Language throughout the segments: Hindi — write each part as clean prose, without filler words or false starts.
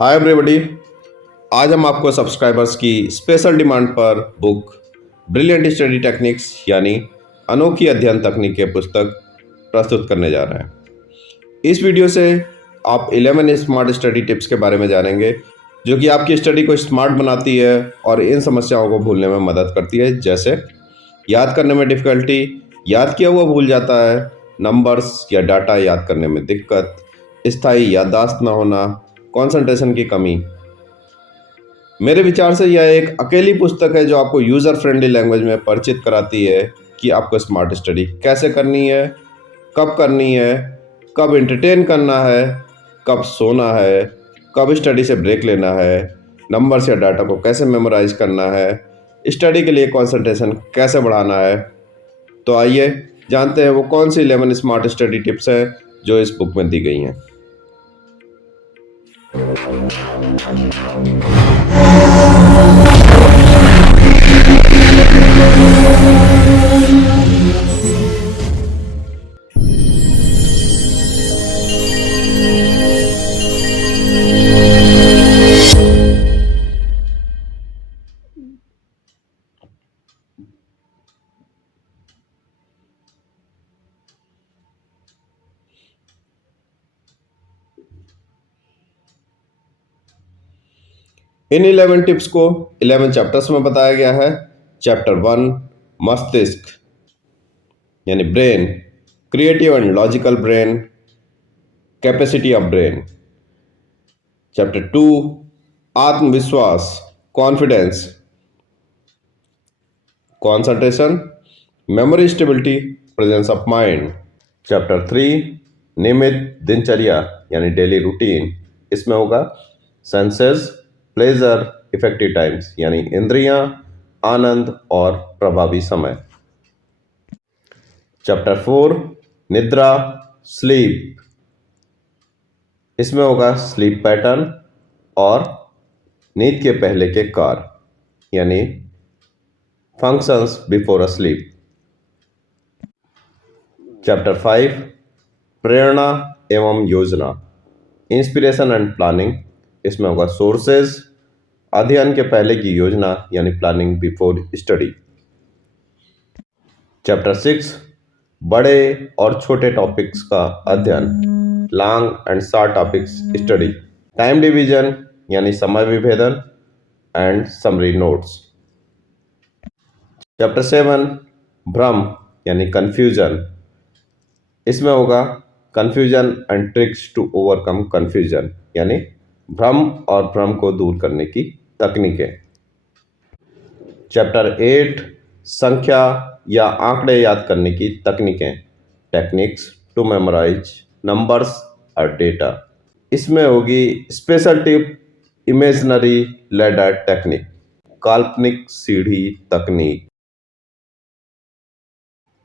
Hi everybody. आज हम आपको सब्सक्राइबर्स की स्पेशल डिमांड पर बुक ब्रिलियंट स्टडी टेक्निक्स यानी अनोखी अध्ययन तकनीकें पुस्तक प्रस्तुत करने जा रहे हैं। इस वीडियो से आप 11 स्मार्ट स्टडी टिप्स के बारे में जानेंगे जो कि आपकी स्टडी को स्मार्ट बनाती है और इन समस्याओं को भूलने में मदद करती है, जैसे याद करने में डिफ़िकल्टी, याद किया हुआ भूल जाता है, नंबर्स या डाटा याद करने में दिक्कत, स्थायी याददाश्त न होना, कंसंट्रेशन की कमी। मेरे विचार से यह एक अकेली पुस्तक है जो आपको यूज़र फ्रेंडली लैंग्वेज में परिचित कराती है कि आपको स्मार्ट स्टडी कैसे करनी है, कब एंटरटेन करना है, कब सोना है, कब स्टडी से ब्रेक लेना है, नंबर्स या डाटा को कैसे मेमोराइज करना है, स्टडी के लिए कंसंट्रेशन कैसे बढ़ाना है। तो आइए जानते हैं वो कौन सी 11 स्मार्ट स्टडी टिप्स हैं जो इस बुक में दी गई हैं। इन 11 टिप्स को 11 चैप्टर्स में बताया गया है। चैप्टर 1 मस्तिष्क यानी brain, creative and logical brain, capacity of brain. Chapter 2 आत्मविश्वास, confidence, concentration, memory stability, presence of mind. Chapter 3 नियमित दिनचर्या यानी डेली रूटीन। इसमें होगा सेंसेस, प्लेजर, इफेक्टिव टाइम्स यानी इंद्रियां, आनंद और प्रभावी समय। चैप्टर 4 निद्रा, स्लीप। इसमें होगा स्लीप पैटर्न और नींद के पहले के कार्य यानी functions before a slip. Chapter 5 प्रेरणा एवं योजना, इंस्पिरेशन एंड प्लानिंग। इसमें होगा सोर्सेज, अध्ययन के पहले की योजना यानी प्लानिंग बिफोर स्टडी। चैप्टर 6 बड़े और छोटे टॉपिक्स का अध्ययन, long and short topics study. Time division यानी समय विभेदन एंड समरी नोट्स। चैप्टर 7 भ्रम यानी कंफ्यूजन। इसमें होगा confusion and tricks to overcome confusion यानी भ्रम और भ्रम को दूर करने की तकनीकें। चैप्टर 8 संख्या या आंकड़े याद करने की तकनीकें, टेक्निक्स टू मेमोराइज नंबर्स और डेटा। इसमें होगी special tip imaginary ladder technique, काल्पनिक सीढ़ी तकनीक।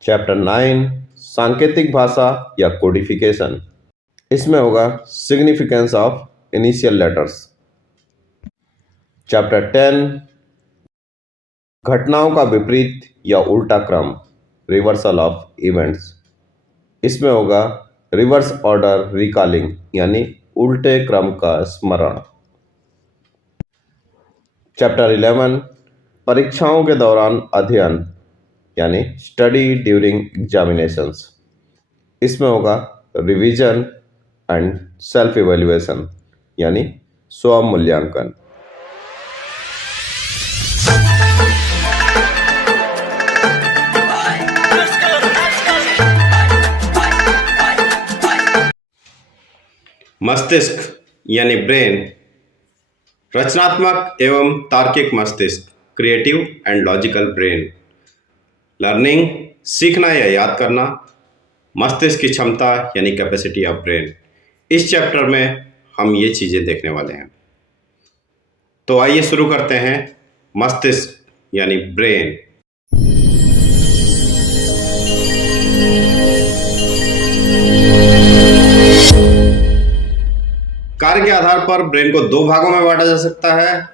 चैप्टर 9 सांकेतिक भाषा या कोडिफिकेशन। इसमें होगा significance of initial letters. Chapter 10 घटनाओं का विपरीत या उल्टा क्रम, रिवर्सल ऑफ इवेंट्स। इसमें होगा रिवर्स ऑर्डर रिकॉलिंग यानी उल्टे क्रम का स्मरण। चैप्टर 11 परीक्षाओं के दौरान अध्ययन यानी स्टडी ड्यूरिंग एग्जामिनेशंस। इसमें होगा रिवीजन एंड सेल्फ इवैल्यूएशन यानी स्व मूल्यांकन। मस्तिष्क यानी ब्रेन, रचनात्मक एवं तार्किक मस्तिष्क, creative and logical brain. Learning सीखना या याद करना, मस्तिष्क की क्षमता यानी कैपेसिटी ऑफ ब्रेन। इस चैप्टर में हम ये चीज़ें देखने वाले हैं। तो आइए शुरू करते हैं मस्तिष्क यानी ब्रेन। कार्य के आधार पर ब्रेन को दो भागों में बांटा जा सकता है।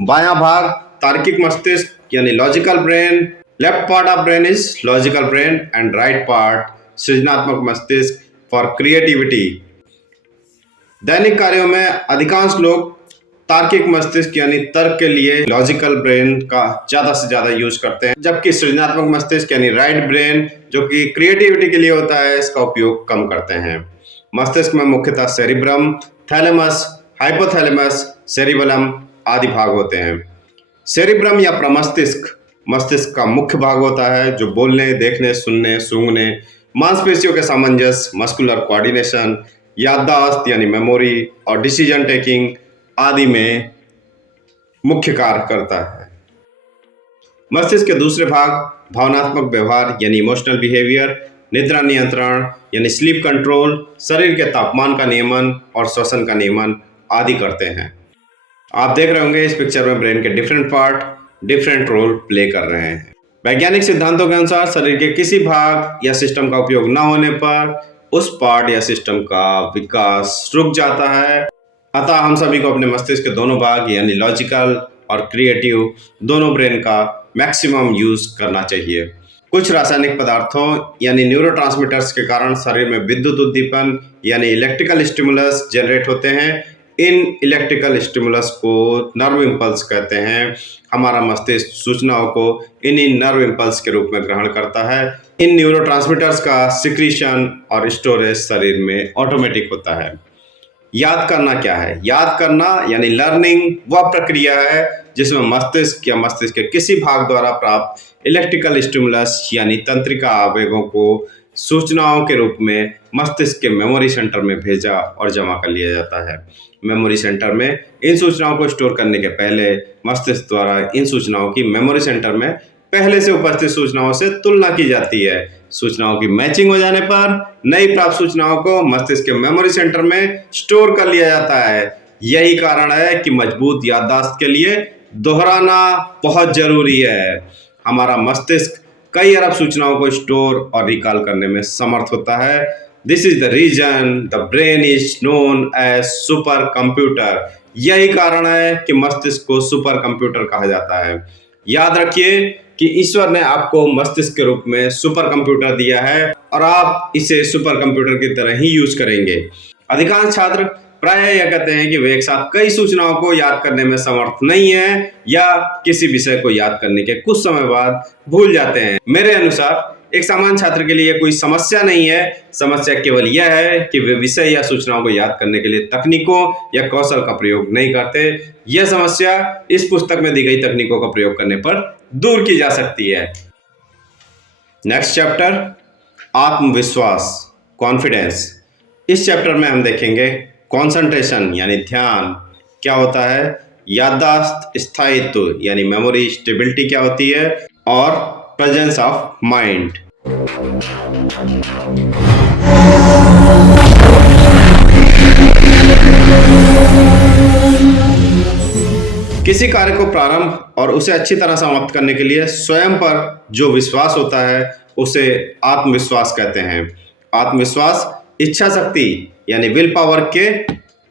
बायां भाग तार्किक मस्तिष्क यानी logical brain, left part of brain is logical brain and right part सृजनात्मक मस्तिष्क फॉर क्रिएटिविटी। दैनिक कार्यों में अधिकांश लोग तार्किक मस्तिष्क यानी तर्क के लिए लॉजिकल ब्रेन का ज्यादा से ज्यादा यूज करते हैं, जबकि सृजनात्मक मस्तिष्क यानी राइट ब्रेन जो कि क्रिएटिविटी के लिए होता है, इसका उपयोग कम करते हैं। मस्तिष्क में मुख्यतः सेरिब्रम, थैलेमस, हाइपोथैलेमस, सेरिबेलम आदि भाग होते हैं। सेरिब्रम या प्रमस्तिष्क मस्तिष्क का मुख्य भाग होता है जो बोलने, देखने, सुनने, सूंघने, मांसपेशियों के सामंजस्य, मस्कुलर कोऑर्डिनेशन, याददाश्त यानी मेमोरी और डिसीजन टेकिंग आदि में मुख्य कार्य करता है। मस्तिष्क के दूसरे भाग भावनात्मक व्यवहार यानी इमोशनल बिहेवियर, निद्रा नियंत्रण यानी स्लीप कंट्रोल, शरीर के तापमान का नियमन और श्वसन का नियमन आदि करते हैं। आप देख रहे होंगे इस पिक्चर में ब्रेन के different part different role play कर रहे हैं। वैज्ञानिक सिद्धांतों के अनुसार शरीर के किसी भाग या सिस्टम का उपयोग न होने पर उस पार्ट या सिस्टम का विकास रुक जाता है। अतः हम सभी को अपने मस्तिष्क के दोनों भाग यानी लॉजिकल और क्रिएटिव दोनों ब्रेन का मैक्सिमम यूज करना चाहिए। कुछ रासायनिक पदार्थों यानी न्यूरोट्रांसमीटर्स के कारण शरीर में विद्युत उद्दीपन यानी इलेक्ट्रिकल स्टिमुलस जनरेट होते हैं। इन इलेक्ट्रिकल स्टिमुलस को नर्व इम्पल्स कहते हैं। हमारा मस्तिष्क सूचनाओं को इन्हीं नर्व इम्पल्स के रूप में ग्रहण करता है। इन न्यूरोट्रांसमीटर्स का सिक्रीशन और स्टोरेज शरीर में ऑटोमेटिक होता है। याद करना क्या है? याद करना यानी लर्निंग वह प्रक्रिया है जिसमें मस्तिष्क या मस्तिष्क के किसी भाग द्वारा प्राप्त इलेक्ट्रिकल स्टिमुलस यानी तंत्रिका आवेगों को सूचनाओं के रूप में मस्तिष्क के मेमोरी सेंटर में भेजा और जमा कर लिया जाता है। मेमोरी सेंटर में इन सूचनाओं को स्टोर करने के पहले मस्तिष्क द्वारा इन सूचनाओं की मेमोरी सेंटर में पहले से उपस्थित सूचनाओं से तुलना की जाती है। सूचनाओं की मैचिंग हो जाने पर नई प्राप्त सूचनाओं को मस्तिष्क के मेमोरी सेंटर में स्टोर कर लिया जाता है। यही कारण है कि मजबूत याददाश्त के लिए दोहराना बहुत जरूरी है। हमारा मस्तिष्क कई अरब सूचनाओं को स्टोर और रिकॉल करने में समर्थ होता है। This is the reason the brain is known as super computer. यही कारण है कि मस्तिष्क को सुपर कंप्यूटर कहा जाता है। याद रखिए कि ईश्वर ने आपको मस्तिष्क के रूप में सुपर कंप्यूटर दिया है और आप इसे सुपर कंप्यूटर की तरह ही यूज करेंगे। अधिकांश छात्र प्राय यह कहते हैं कि वे एक साथ कई सूचनाओं को याद करने में समर्थ नहीं है या किसी विषय को याद करने के कुछ समय बाद भूल जाते हैं। मेरे अनुसार एक सामान्य छात्र के लिए कोई समस्या नहीं है। समस्या केवल यह है कि वे विषय या सूचनाओं को याद करने के लिए तकनीकों या कौशल का प्रयोग नहीं करते। यह समस्या इस पुस्तक में दी गई तकनीकों का प्रयोग करने पर दूर की जा सकती है। नेक्स्ट चैप्टर आत्मविश्वास, कॉन्फिडेंस। इस चैप्टर में हम देखेंगे कंसंट्रेशन यानी ध्यान क्या होता है, याददाश्त स्थायित्व यानी मेमोरी स्टेबिलिटी क्या होती है और प्रेजेंस ऑफ माइंड। किसी कार्य को प्रारंभ और उसे अच्छी तरह समाप्त करने के लिए स्वयं पर जो विश्वास होता है उसे आत्मविश्वास कहते हैं। आत्मविश्वास इच्छा शक्ति यानी विल पावर के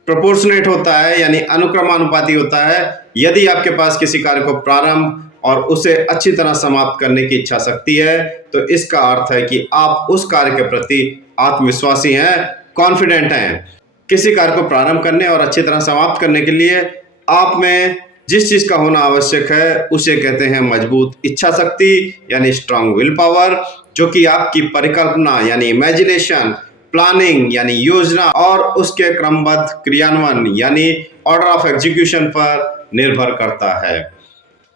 प्रोपोर्शनेट होता है यानी अनुक्रमानुपाती होता है। यदि आपके पास किसी कार्य को प्रारंभ और उसे अच्छी तरह समाप्त करने की इच्छा शक्ति है तो इसका अर्थ है कि आप उस कार्य के प्रति आत्मविश्वासी हैं, कॉन्फिडेंट हैं। किसी कार्य को प्रारंभ करने और अच्छी तरह समाप्त करने के लिए आप में जिस चीज का होना आवश्यक है उसे कहते हैं मजबूत इच्छा शक्ति यानी स्ट्रांग विल पावर, जो कि आपकी परिकल्पना यानी इमेजिनेशन, प्लानिंग यानी योजना और उसके क्रमबद्ध क्रियान्वयन यानी ऑर्डर ऑफ एग्जीक्यूशन पर निर्भर करता है।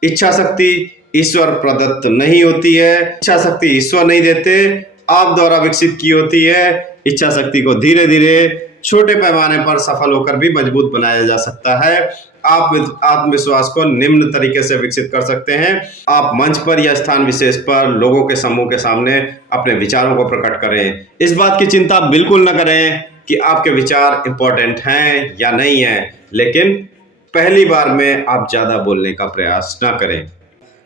इच्छा शक्ति ईश्वर प्रदत्त नहीं होती है। इच्छा शक्ति ईश्वर नहीं देते, आप द्वारा विकसित की होती है। इच्छा शक्ति को धीरे धीरे छोटे पैमाने पर सफल होकर भी मजबूत बनाया जा सकता है। आप आत्मविश्वास को निम्न तरीके से विकसित कर सकते हैं। आप मंच पर या स्थान विशेष पर लोगों के समूह के सामने अपने विचारों को प्रकट करें। इस बात की चिंता बिल्कुल न करें कि आपके विचार इंपॉर्टेंट हैं या नहीं हैं, लेकिन पहली बार में आप ज्यादा बोलने का प्रयास ना करें।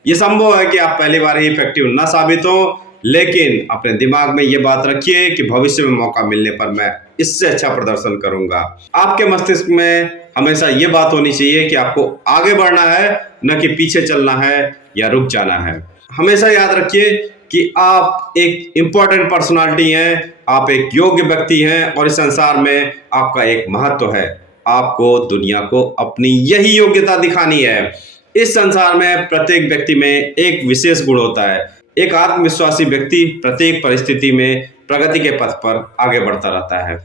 यह संभव है कि आप पहली बार ही इफेक्टिव ना साबित हो, लेकिन अपने दिमाग में ये बात रखिए कि भविष्य में मौका मिलने पर मैं इससे अच्छा प्रदर्शन करूंगा। आपके मस्तिष्क में हमेशा ये बात होनी चाहिए कि आपको आगे बढ़ना है, न कि पीछे चलना है या रुक जाना है। हमेशा याद रखिए कि आप एक इम्पोर्टेंट पर्सनालिटी हैं, आप एक योग्य व्यक्ति हैं और इस संसार में आपका एक महत्व है। आपको दुनिया को अपनी यही योग्यता दिखानी है। इस संसार में प्रत्येक व्यक्ति में एक विशेष गुण होता है। एक आत्मविश्वासी व्यक्ति प्रत्येक परिस्थिति में प्रगति के पथ पर आगे बढ़ता रहता है।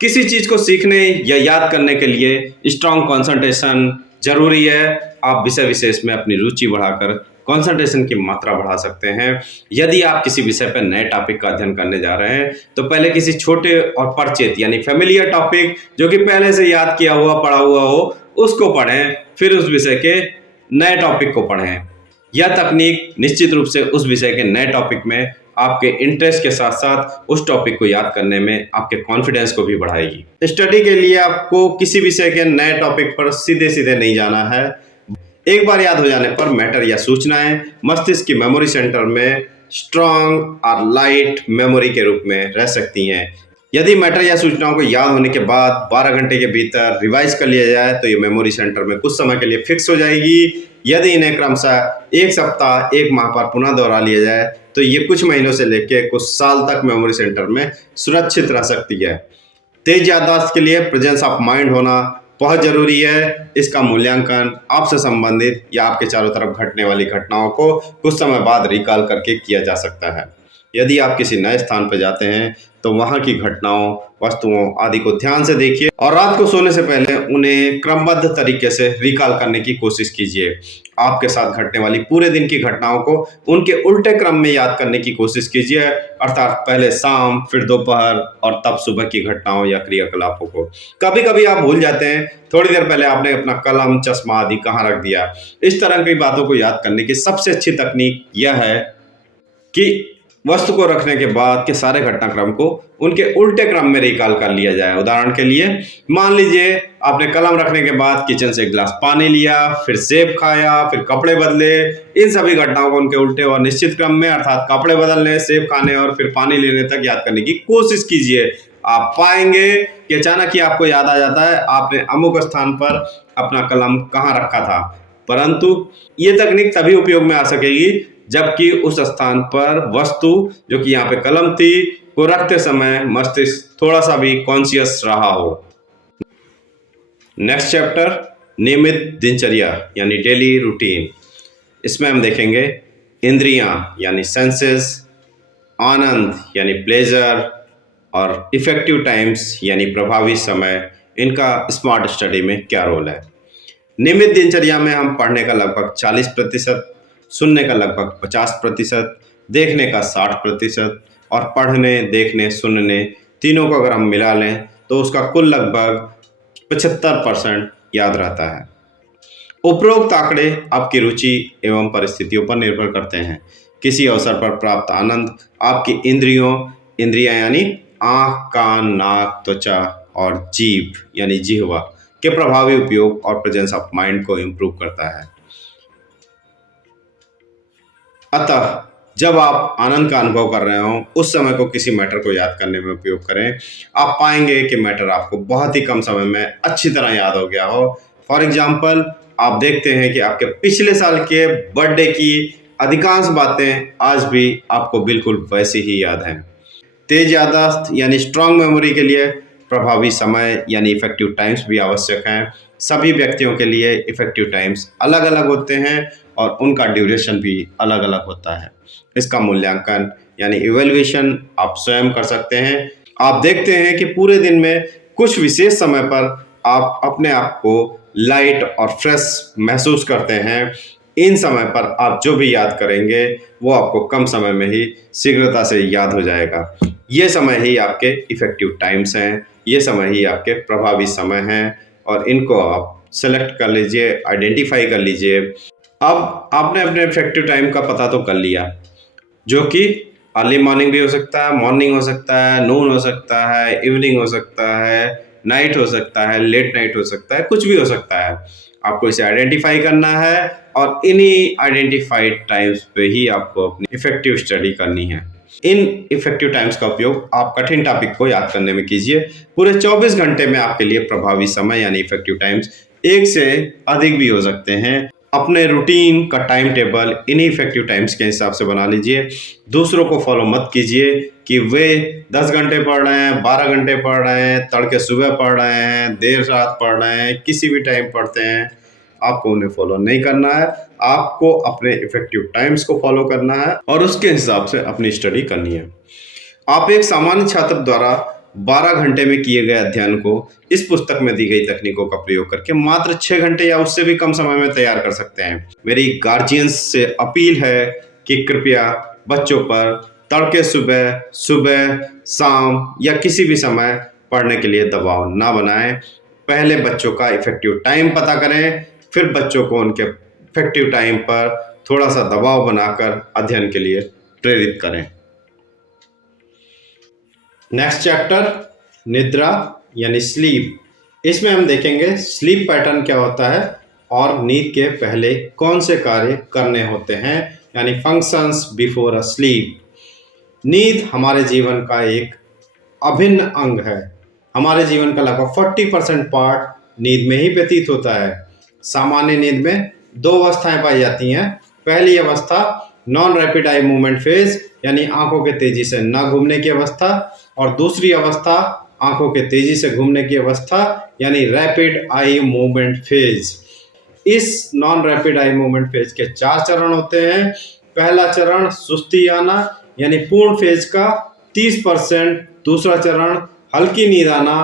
किसी चीज को सीखने या याद करने के लिए स्ट्रांग कंसंट्रेशन जरूरी है। आप विषय विशेष में अपनी रुचि बढ़ाकर कंसंट्रेशन की मात्रा बढ़ा सकते हैं। यदि आप किसी विषय पर नए टॉपिक का अध्ययन करने जा रहे हैं तो पहले किसी छोटे और परिचित यानी फेमिलियर टॉपिक जो कि पहले से याद किया हुआ पढ़ा हुआ हो उसको पढ़ें, फिर उस विषय के नए टॉपिक को पढ़ें। यह तकनीक निश्चित रूप से उस विषय के नए टॉपिक में आपके इंटरेस्ट के साथ साथ उस टॉपिक को याद करने में आपके कॉन्फिडेंस को भी बढ़ाएगी। स्टडी के लिए आपको किसी विषय के नए टॉपिक पर सीधे सीधे नहीं जाना है। एक बार याद हो जाने पर मैटर या सूचनाएं मस्तिष्क की मेमोरी सेंटर में स्ट्रांग और लाइट मेमोरी के रूप में रह सकती हैं। यदि मैटर या सूचनाओं को याद होने के बाद 12 घंटे के भीतर रिवाइज कर लिया जाए तो ये मेमोरी सेंटर में कुछ समय के लिए फिक्स हो जाएगी। यदि इन्हें क्रमशः एक सप्ताह, एक माह पर पुनः दोहरा लिया जाए तो ये कुछ महीनों से लेकर कुछ साल तक मेमोरी सेंटर में सुरक्षित रह सकती है। तेज याददाश्त के लिए प्रेजेंस ऑफ माइंड होना बहुत जरूरी है। इसका मूल्यांकन आपसे संबंधित या आपके चारों तरफ घटने वाली घटनाओं को कुछ समय बाद रिकॉल करके किया जा सकता है। यदि आप किसी नए स्थान पर जाते हैं तो वहां की घटनाओं, वस्तुओं आदि को ध्यान से देखिए और रात को सोने से पहले उन्हें क्रमबद्ध तरीके से रिकॉल करने की कोशिश कीजिए। आपके साथ घटने वाली पूरे दिन की घटनाओं को उनके उल्टे क्रम में याद करने की कोशिश कीजिए, अर्थात पहले शाम, फिर दोपहर और तब सुबह की घटनाओं या क्रियाकलापों को। कभी कभी आप भूल जाते हैं थोड़ी देर पहले आपने अपना कलम, चश्मा आदि कहाँ रख दिया। इस तरह की बातों को याद करने की सबसे अच्छी तकनीक यह है कि वस्तु को रखने के बाद के सारे घटनाक्रम को उनके उल्टे क्रम में रिकॉल कर लिया जाए। उदाहरण के लिए मान लीजिए आपने कलम रखने के बाद किचन से एक गिलास पानी लिया, फिर सेब खाया, फिर कपड़े बदले। इन सभी घटनाओं को उनके उल्टे और निश्चित क्रम में अर्थात कपड़े बदलने, सेब खाने और फिर पानी लेने तक याद करने की कोशिश कीजिए। आप पाएंगे कि अचानक ही आपको याद आ जाता है आपने अमुक स्थान पर अपना कलम कहाँ रखा था। परंतु ये तकनीक तभी उपयोग में आ सकेगी जबकि उस स्थान पर वस्तु जो कि यहाँ पे कलम थी को रखते समय मस्तिष्क थोड़ा सा भी कॉन्शियस रहा हो। नेक्स्ट चैप्टर नियमित दिनचर्या यानी डेली रूटीन। इसमें हम देखेंगे इंद्रियां यानी सेंसेस, आनंद यानी प्लेजर और इफेक्टिव टाइम्स यानी प्रभावी समय, इनका स्मार्ट स्टडी में क्या रोल है। नियमित दिनचर्या में हम पढ़ने का लगभग 40%, सुनने का लगभग 50%, देखने का 60% और पढ़ने, देखने, सुनने तीनों को अगर हम मिला लें तो उसका कुल लगभग 75% याद रहता है। उपरोक्त आंकड़े आपकी रुचि एवं परिस्थितियों पर निर्भर करते हैं। किसी अवसर पर प्राप्त आनंद आपकी इंद्रियां यानी आँख, कान, नाक, त्वचा और जीभ यानी जिह्वा के प्रभावी उपयोग और प्रेजेंस ऑफ माइंड को इम्प्रूव करता है। अतः जब आप आनंद का अनुभव कर रहे हो उस समय को किसी मैटर को याद करने में उपयोग करें। आप पाएंगे कि मैटर आपको बहुत ही कम समय में अच्छी तरह याद हो गया हो। फॉर एग्जाम्पल आप देखते हैं कि आपके पिछले साल के बर्थडे की अधिकांश बातें आज भी आपको बिल्कुल वैसी ही याद हैं। तेज याददाश्त यानी स्ट्रांग मेमोरी के लिए प्रभावी समय यानी इफेक्टिव टाइम्स भी आवश्यक हैं। सभी व्यक्तियों के लिए इफेक्टिव टाइम्स अलग अलग होते हैं और उनका ड्यूरेशन भी अलग अलग होता है। इसका मूल्यांकन यानी इवैल्यूएशन आप स्वयं कर सकते हैं। आप देखते हैं कि पूरे दिन में कुछ विशेष समय पर आप अपने आप को लाइट और फ्रेश महसूस करते हैं। इन समय पर आप जो भी याद करेंगे वो आपको कम समय में ही शीघ्रता से याद हो जाएगा। ये समय ही आपके इफेक्टिव टाइम्स हैं, ये समय ही आपके प्रभावी समय हैं और इनको आप सेलेक्ट कर लीजिए, आइडेंटिफाई कर लीजिए। अब आपने अपने इफेक्टिव टाइम का पता तो कर लिया, जो कि अर्ली मॉर्निंग भी हो सकता है, मॉर्निंग हो सकता है, नून हो सकता है, इवनिंग हो सकता है, नाइट हो सकता है, लेट नाइट हो सकता है, कुछ भी हो सकता है। आपको इसे आइडेंटिफाई करना है और इन्हीं आइडेंटिफाइड टाइम्स पे ही आपको अपनी इफेक्टिव स्टडी करनी है। इन इफेक्टिव टाइम्स का उपयोग आप कठिन टॉपिक को याद करने में कीजिए। पूरे 24 घंटे में आपके लिए प्रभावी समय यानी इफेक्टिव टाइम्स एक से अधिक भी हो सकते हैं। अपने रूटीन का टाइम टेबल इन्हीं इफेक्टिव टाइम्स के हिसाब से बना लीजिए। दूसरों को फॉलो मत कीजिए कि वे 10 घंटे पढ़ रहे हैं, 12 घंटे पढ़ रहे हैं, तड़के सुबह पढ़ रहे हैं, देर रात पढ़ रहे हैं, किसी भी टाइम पढ़ते हैं। आपको उन्हें फॉलो नहीं करना है। आपको अपने इफेक्टिव टाइम्स को फॉलो करना है और उसके हिसाब से अपनी स्टडी करनी है। आप एक सामान्य छात्र द्वारा 12 घंटे में किए गए अध्ययन को इस पुस्तक में दी गई तकनीकों का प्रयोग करके मात्र 6 घंटे या उससे भी कम समय में तैयार कर सकते हैं। मेरी गार्जियंस से अपील है कि कृपया बच्चों पर तड़के सुबह, सुबह, शाम या किसी भी समय पढ़ने के लिए दबाव ना बनाएं। पहले बच्चों का इफेक्टिव टाइम पता करें, फिर बच्चों को उनके इफेक्टिव टाइम पर थोड़ा सा दबाव बनाकर अध्ययन के लिए प्रेरित करें। नेक्स्ट चैप्टर निद्रा यानी स्लीप। इसमें हम देखेंगे स्लीप पैटर्न क्या होता है और नींद के पहले कौन से कार्य करने होते हैं, यानी फंक्शंस बिफोर अ स्लीप। नींद हमारे जीवन का एक अभिन्न अंग है। हमारे जीवन का लगभग 40% पार्ट नींद में ही व्यतीत होता है। सामान्य नींद में 2 अवस्थाएं पाई जाती हैं। पहली अवस्था non rapid eye movement phase यानी आंखों के तेजी से न घूमने की अवस्था, और दूसरी अवस्था आंखों के तेजी से घूमने की अवस्था यानी रैपिड आई मूवमेंट फेज। इस non rapid eye movement phase के 4 चरण होते हैं। पहला चरण सुस्ती आना यानी पूर्ण फेज का 30%, दूसरा चरण हल्की नींद आना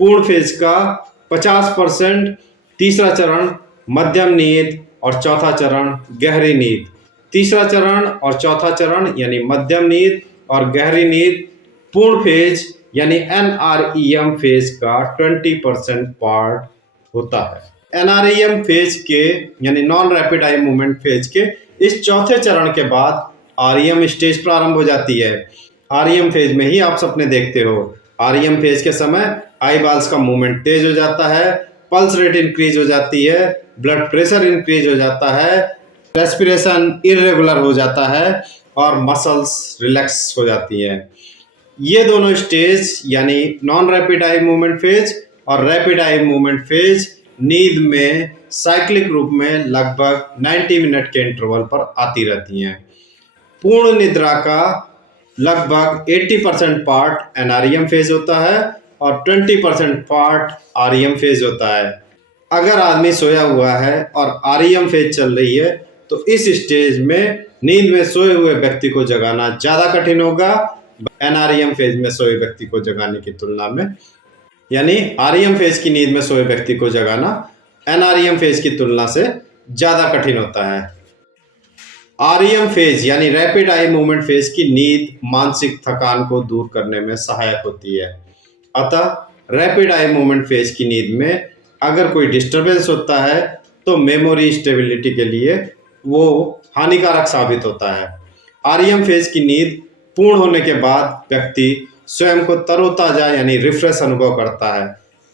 पूर्ण फेज का 50%, तीसरा चरण मध्यम नींद और चौथा चरण गहरी नींद। तीसरा चरण और चौथा चरण यानी मध्यम नींद और गहरी नींद पूर्ण फेज यानी NREM फेज का 20% पार्ट होता है। NREM फेज के यानी non rapid eye movement phase के इस चौथे चरण के बाद REM स्टेज प्रारंभ हो जाती है। REM फेज में ही आप सपने देखते हो। REM फेज के समय आई बाल्स का मूवमेंट तेज हो जाता है, पल्स रेट इंक्रीज हो जाती है, ब्लड प्रेशर इंक्रीज हो जाता है, रेस्पिरेशन इरेगुलर हो जाता है और मसल्स रिलैक्स हो जाती हैं। ये दोनों स्टेज यानी non rapid eye movement phase और रैपिड आई मूवमेंट फेज नींद में साइक्लिक रूप में लगभग 90 मिनट के इंटरवल पर आती रहती हैं। पूर्ण निद्रा का लगभग 80% पार्ट NREM फेज होता है और 20% पार्ट REM फेज होता है। अगर आदमी सोया हुआ है और REM फेज चल रही है तो इस स्टेज में नींद में सोए हुए व्यक्ति को जगाना ज़्यादा कठिन होगा NREM फेज में सोए व्यक्ति को जगाने की तुलना में, यानी REM फेज की नींद में सोए व्यक्ति को जगाना NREM फेज की तुलना से ज़्यादा कठिन होता है। REM फेज यानी रैपिड आई मूवमेंट फेज की नींद मानसिक थकान को दूर करने में सहायक होती है। अतः रैपिड आई मूवमेंट फेज की नींद में अगर कोई डिस्टरबेंस होता है तो मेमोरी स्टेबिलिटी के लिए वो हानिकारक साबित होता है। REM फेज की नींद पूर्ण होने के बाद व्यक्ति स्वयं को तरोताजा यानी रिफ्रेश अनुभव करता है।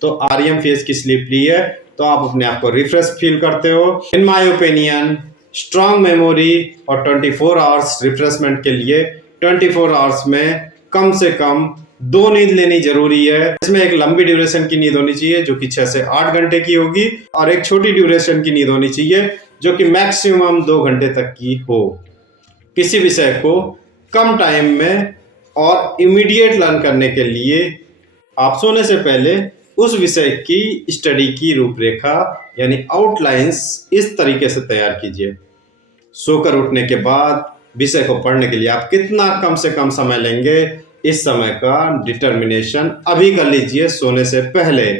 तो REM फेज की स्लीप ली है तो आप अपने आप को रिफ्रेश फील करते हो। In my opinion strong memory और 24 आवर्स रिफ्रेशमेंट के लिए 24 आवर्स में कम से कम 2 नींद लेनी जरूरी है। इसमें एक लंबी ड्यूरेशन की नींद होनी चाहिए जो कि 6 से 8 घंटे की होगी और एक छोटी ड्यूरेशन की नींद होनी चाहिए जो कि मैक्सिमम 2 घंटे तक की हो। किसी विषय को कम टाइम में और इमीडिएट लर्न करने के लिए आप सोने से पहले उस विषय की स्टडी की रूपरेखा यानी आउटलाइंस इस तरीके से तैयार कीजिए। सोकर उठने के बाद विषय को पढ़ने के लिए आप कितना कम से कम समय लेंगे, इस समय का डिटर्मिनेशन अभी कर लीजिए सोने से पहले।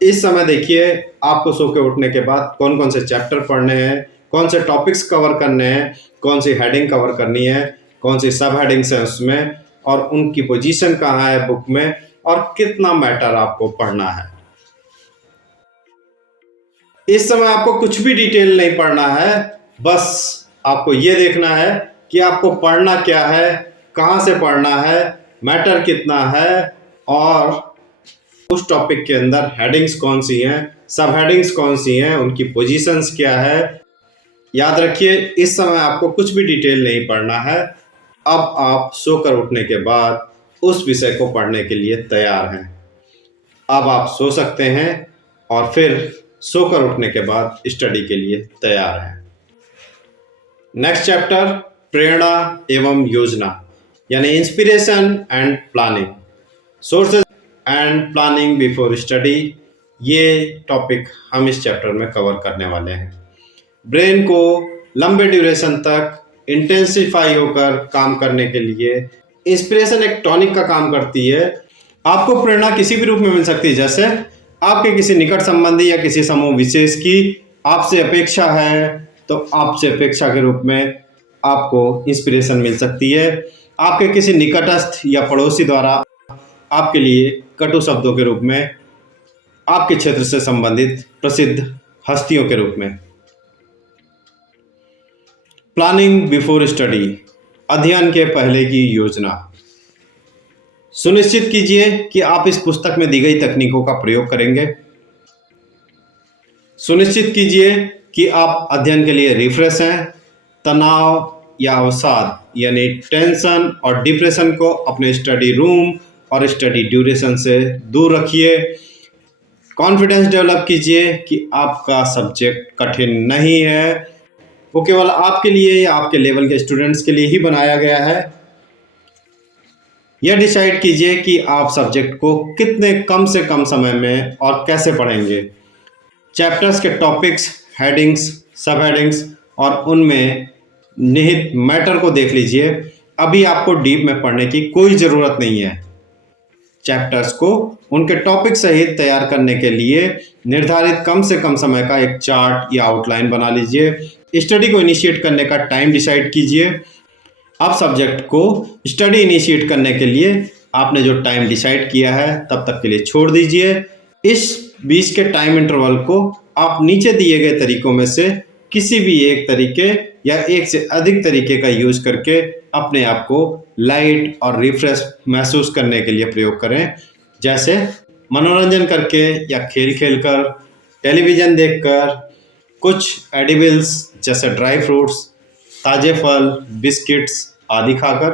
इस समय देखिए आपको सो के उठने के बाद कौन कौन से चैप्टर पढ़ने हैं, कौन से टॉपिक्स कवर करने हैं, कौन सी हेडिंग कवर करनी है, कौन सी सब हेडिंग्स हैं उसमें और उनकी पोजीशन कहाँ है बुक में और कितना मैटर आपको पढ़ना है। इस समय आपको कुछ भी डिटेल नहीं पढ़ना है, बस आपको ये देखना है कि आपको पढ़ना क्या है, कहाँ से पढ़ना है, मैटर कितना है और उस टॉपिक के अंदर हेडिंग्स कौन सी हैं, सब हेडिंग्स कौन सी हैं, उनकी पोजीशंस क्या है। याद रखिए इस समय आपको कुछ भी डिटेल नहीं पढ़ना है। अब आप सोकर उठने के बाद उस विषय को पढ़ने के लिए तैयार हैं। अब आप सो सकते हैं और फिर सोकर उठने के बाद स्टडी के लिए तैयार हैं। नेक्स्ट चैप्टर प्रेरणा एवं योजना यानी inspiration and planning, sources and planning before study, ये टॉपिक हम इस चैप्टर में कवर करने वाले हैं। ब्रेन को लंबे ड्यूरेशन तक इंटेंसिफाई होकर काम करने के लिए इंस्पिरेशन एक टॉनिक का काम करती है। आपको प्रेरणा किसी भी रूप में मिल सकती है, जैसे आपके किसी निकट संबंधी या किसी समूह विशेष की आपसे अपेक्षा है तो आपसे अपेक्षा के रूप में आपको इंस्पिरेशन मिल सकती है। आपके किसी निकटस्थ या पड़ोसी द्वारा आपके लिए कटु शब्दों के रूप में, आपके क्षेत्र से संबंधित प्रसिद्ध हस्तियों के रूप में। प्लानिंग बिफोर स्टडी, अध्ययन के पहले की योजना। सुनिश्चित कीजिए कि आप इस पुस्तक में दी गई तकनीकों का प्रयोग करेंगे। सुनिश्चित कीजिए कि आप अध्ययन के लिए रिफ्रेश हैं। तनाव या अवसाद यानी टेंशन और डिप्रेशन को अपने स्टडी रूम और स्टडी ड्यूरेशन से दूर रखिए। कॉन्फिडेंस डेवलप कीजिए कि आपका सब्जेक्ट कठिन नहीं है, वो केवल आपके लिए या आपके लेवल के स्टूडेंट्स के लिए ही बनाया गया है। यह डिसाइड कीजिए कि आप सब्जेक्ट को कितने कम से कम समय में और कैसे पढ़ेंगे। चैप्टर्स के टॉपिक्स, हेडिंग्स, सब हेडिंग्स और उनमें निहित मैटर को देख लीजिए। अभी आपको डीप में पढ़ने की कोई ज़रूरत नहीं है। चैप्टर्स को उनके टॉपिक सहित तैयार करने के लिए निर्धारित कम से कम समय का एक चार्ट या आउटलाइन बना लीजिए। स्टडी को इनिशिएट करने का टाइम डिसाइड कीजिए। अब सब्जेक्ट को स्टडी इनिशिएट करने के लिए आपने जो टाइम डिसाइड किया है तब तक के लिए छोड़ दीजिए। इस बीच के टाइम इंटरवल को आप नीचे दिए गए तरीकों में से किसी भी एक तरीके या एक से अधिक तरीके का यूज करके अपने आप को लाइट और रिफ्रेश महसूस करने के लिए प्रयोग करें, जैसे मनोरंजन करके या खेल खेलकर, टेलीविज़न देखकर, कुछ एडिबल्स जैसे ड्राई फ्रूट्स, ताजे फल, बिस्किट्स आदि खाकर,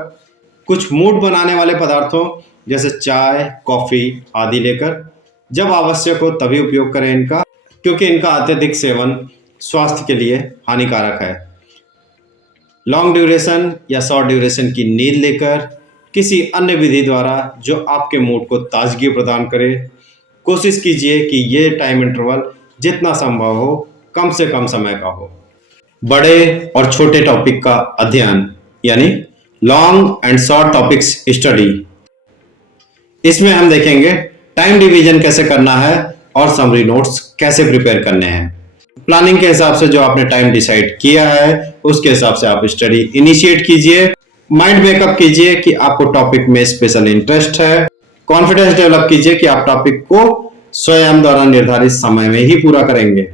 कुछ मूड बनाने वाले पदार्थों जैसे चाय, कॉफ़ी आदि लेकर। जब आवश्यक हो तभी उपयोग करें इनका, क्योंकि इनका अत्यधिक सेवन स्वास्थ्य के लिए हानिकारक है। लॉन्ग ड्यूरेशन या शॉर्ट ड्यूरेशन की नींद लेकर, किसी अन्य विधि द्वारा जो आपके मूड को ताजगी प्रदान करे। कोशिश कीजिए कि ये टाइम इंटरवल जितना संभव हो कम से कम समय का हो। बड़े और छोटे टॉपिक का अध्ययन यानी long and short topics study, इसमें हम देखेंगे टाइम डिवीजन कैसे करना है और समरी नोट्स कैसे प्रिपेयर करने हैं। प्लानिंग के हिसाब से जो आपने टाइम डिसाइड किया है उसके हिसाब से आप स्टडी इनिशिएट कीजिए। माइंड मेकअप कीजिए कि आपको टॉपिक में स्पेशल इंटरेस्ट है। कॉन्फिडेंस डेवलप कीजिए कि आप टॉपिक को स्वयं द्वारा निर्धारित समय में ही पूरा करेंगे।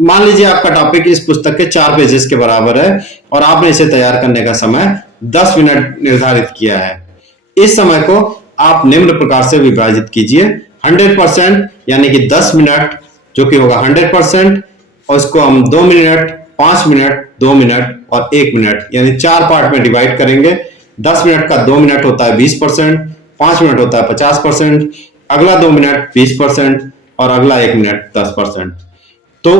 मान लीजिए आपका टॉपिक इस पुस्तक के 4 पेजेस के बराबर है और आपने इसे तैयार करने का समय 10 मिनट निर्धारित किया है। इस समय को आप निम्न प्रकार से विभाजित कीजिए। 100% यानी कि 10 मिनट जो कि होगा 100%, और इसको हम 2 मिनट, 5 मिनट, 2 मिनट और 1 मिनट यानी 4 पार्ट में डिवाइड करेंगे। 10 मिनट का 2 मिनट होता है 20%, 5 मिनट होता है 50%, अगला 2 मिनट 20% और अगला 1 मिनट 10%। तो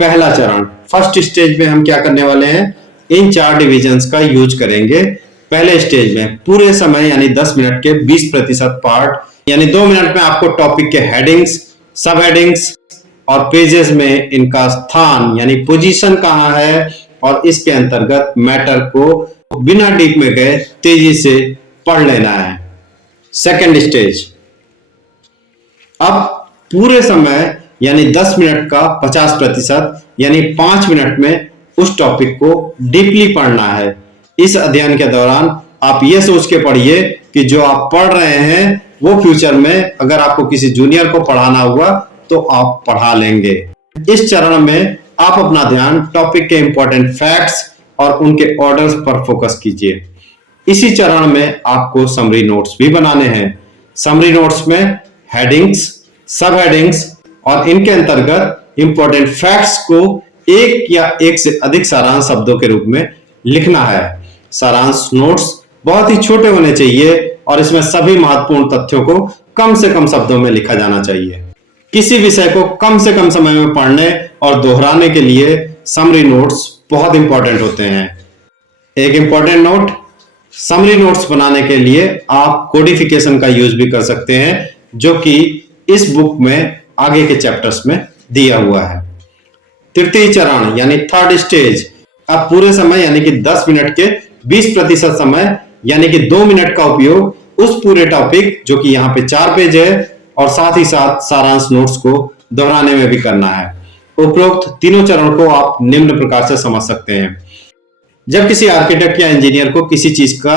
पहला चरण, फर्स्ट स्टेज में हम क्या करने वाले हैं, इन 4 डिविजन्स का यूज करेंगे। पहले स्टेज में पूरे समय यानी 10 मिनट के 20% पार्ट यानी 2 मिनट में आपको टॉपिक के हेडिंग्स, सब हेडिंग्स और पेजेस में इनका स्थान यानी पोजीशन कहां है और इसके अंतर्गत मैटर को बिना डीप में गए तेजी से पढ़ लेना है। सेकंड स्टेज, अब पूरे समय यानी 10 मिनट का 50% यानी 5 मिनट में उस टॉपिक को डीपली पढ़ना है। इस अध्ययन के दौरान आप ये सोच के पढ़िए कि जो आप पढ़ रहे हैं वो फ्यूचर में अगर आपको किसी जूनियर को पढ़ाना हुआ तो आप पढ़ा लेंगे। इस चरण में आप अपना ध्यान टॉपिक के इंपॉर्टेंट फैक्ट्स और उनके ऑर्डर्स पर फोकस कीजिए। इसी चरण में आपको समरी नोट्स भी बनाने हैं। समरी नोट्स में हेडिंग्स, सब हेडिंग्स और इनके अंतर्गत इंपॉर्टेंट फैक्ट्स को एक या एक से अधिक सारांश शब्दों के रूप में लिखना है। सारांश नोट्स बहुत ही छोटे होने चाहिए और इसमें सभी महत्वपूर्ण तथ्यों को कम से कम शब्दों में लिखा जाना चाहिए। किसी विषय को कम से कम समय में पढ़ने और दोहराने के लिए समरी नोट्स बहुत इंपॉर्टेंट होते हैं। एक इंपॉर्टेंट नोट, समरी नोट्स बनाने के लिए आप कोडिफिकेशन का यूज भी कर सकते हैं, जो कि इस बुक में आगे के चैप्टर्स में दिया हुआ है। तृतीय चरण यानी थर्ड स्टेज, आप पूरे समय यानी कि 10 मिनट के 20% समय यानी कि 2 मिनट का उपयोग उस पूरे टॉपिक जो कि यहाँ पे 4 पेज है और साथ ही साथ सारांश नोट्स को दोहराने में भी करना है। उपरोक्त तीनों चरण को आप निम्न प्रकार से समझ सकते हैं। जब किसी आर्किटेक्ट या इंजीनियर को किसी चीज का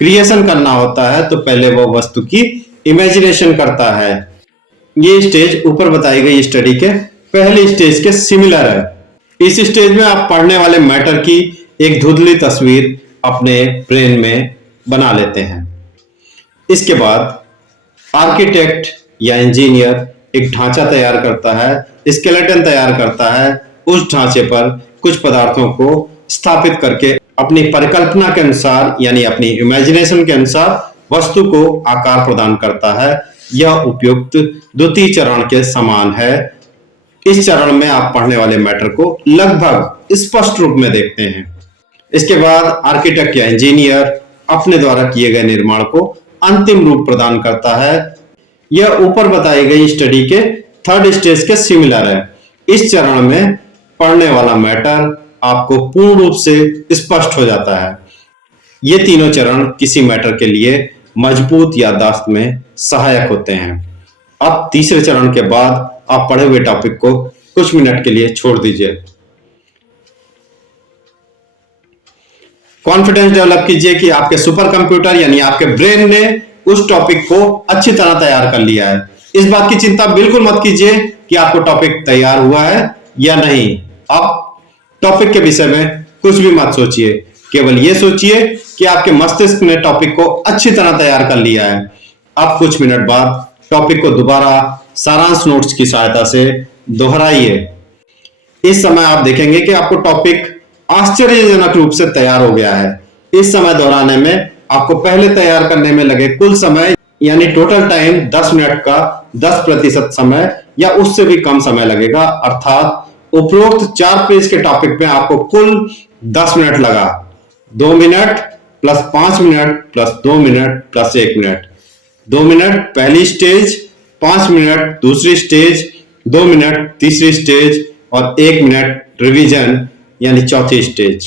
क्रिएशन करना होता है तो पहले वो वस्तु की इमेजिनेशन करता है। ये स्टेज ऊपर बताई गई स्टडी के पहले स्टेज के सिमिलर है। इस स्टेज में आप पढ़ने वाले मैटर की एक धुंधली तस्वीर अपने ब्रेन में बना लेते हैं। इसके बाद आर्किटेक्ट या इंजीनियर एक ढांचा तैयार करता है, स्केलेटन तैयार करता है। उस ढांचे पर कुछ पदार्थों को स्थापित करके अपनी परिकल्पना के अनुसार यानी अपनी इमेजिनेशन के अनुसार वस्तु को आकार प्रदान करता है। यह उपयुक्त द्वितीय चरण के समान है। इस चरण में आप पढ़ने वाले मैटर को लगभग स्पष्ट रूप में देखते हैं। इसके बाद आर्किटेक्ट या इंजीनियर अपने द्वारा किए गए निर्माण को अंतिम रूप प्रदान करता है। यह ऊपर बताई गई स्टडी के थर्ड स्टेज के सिमिलर है। इस चरण में पढ़ने वाला मैटर आपको पूर्ण रूप से स्पष्ट हो जाता है। ये तीनों चरण किसी मैटर के लिए मजबूत याददाश्त में सहायक होते हैं। अब तीसरे चरण के बाद आप पढ़े हुए टॉपिक को कुछ मिनट के लिए छोड़ दीजिए। कॉन्फिडेंस डेवलप कीजिए कि आपके सुपर कंप्यूटर यानी आपके ब्रेन ने उस टॉपिक को अच्छी तरह तैयार कर लिया है। इस बात की चिंता बिल्कुल मत कीजिए कि आपको टॉपिक तैयार हुआ है या नहीं। आप टॉपिक के विषय में कुछ भी मत सोचिए, केवल यह सोचिए कि आपके मस्तिष्क ने टॉपिक को अच्छी तरह तैयार कर लिया है। अब कुछ मिनट बाद टॉपिक को दोबारा सारांश नोट्स की सहायता से दोहराइए। इस समय आप देखेंगे कि आपको टॉपिक आश्चर्यजनक रूप से तैयार हो गया है। इस समय दोहराने में आपको पहले तैयार करने में लगे कुल समय यानी टोटल टाइम 10 मिनट का 10% समय या उससे भी कम समय लगेगा। अर्थात उपरोक्त 4 पेज के टॉपिक में आपको कुल 10 मिनट लगा। 2 minute plus 5 minute plus 2 minute plus 1 minute. 2 minute पहली स्टेज, 5 मिनट दूसरी स्टेज, 2 मिनट तीसरी स्टेज और 1 मिनट रिवीजन यानी चौथी स्टेज।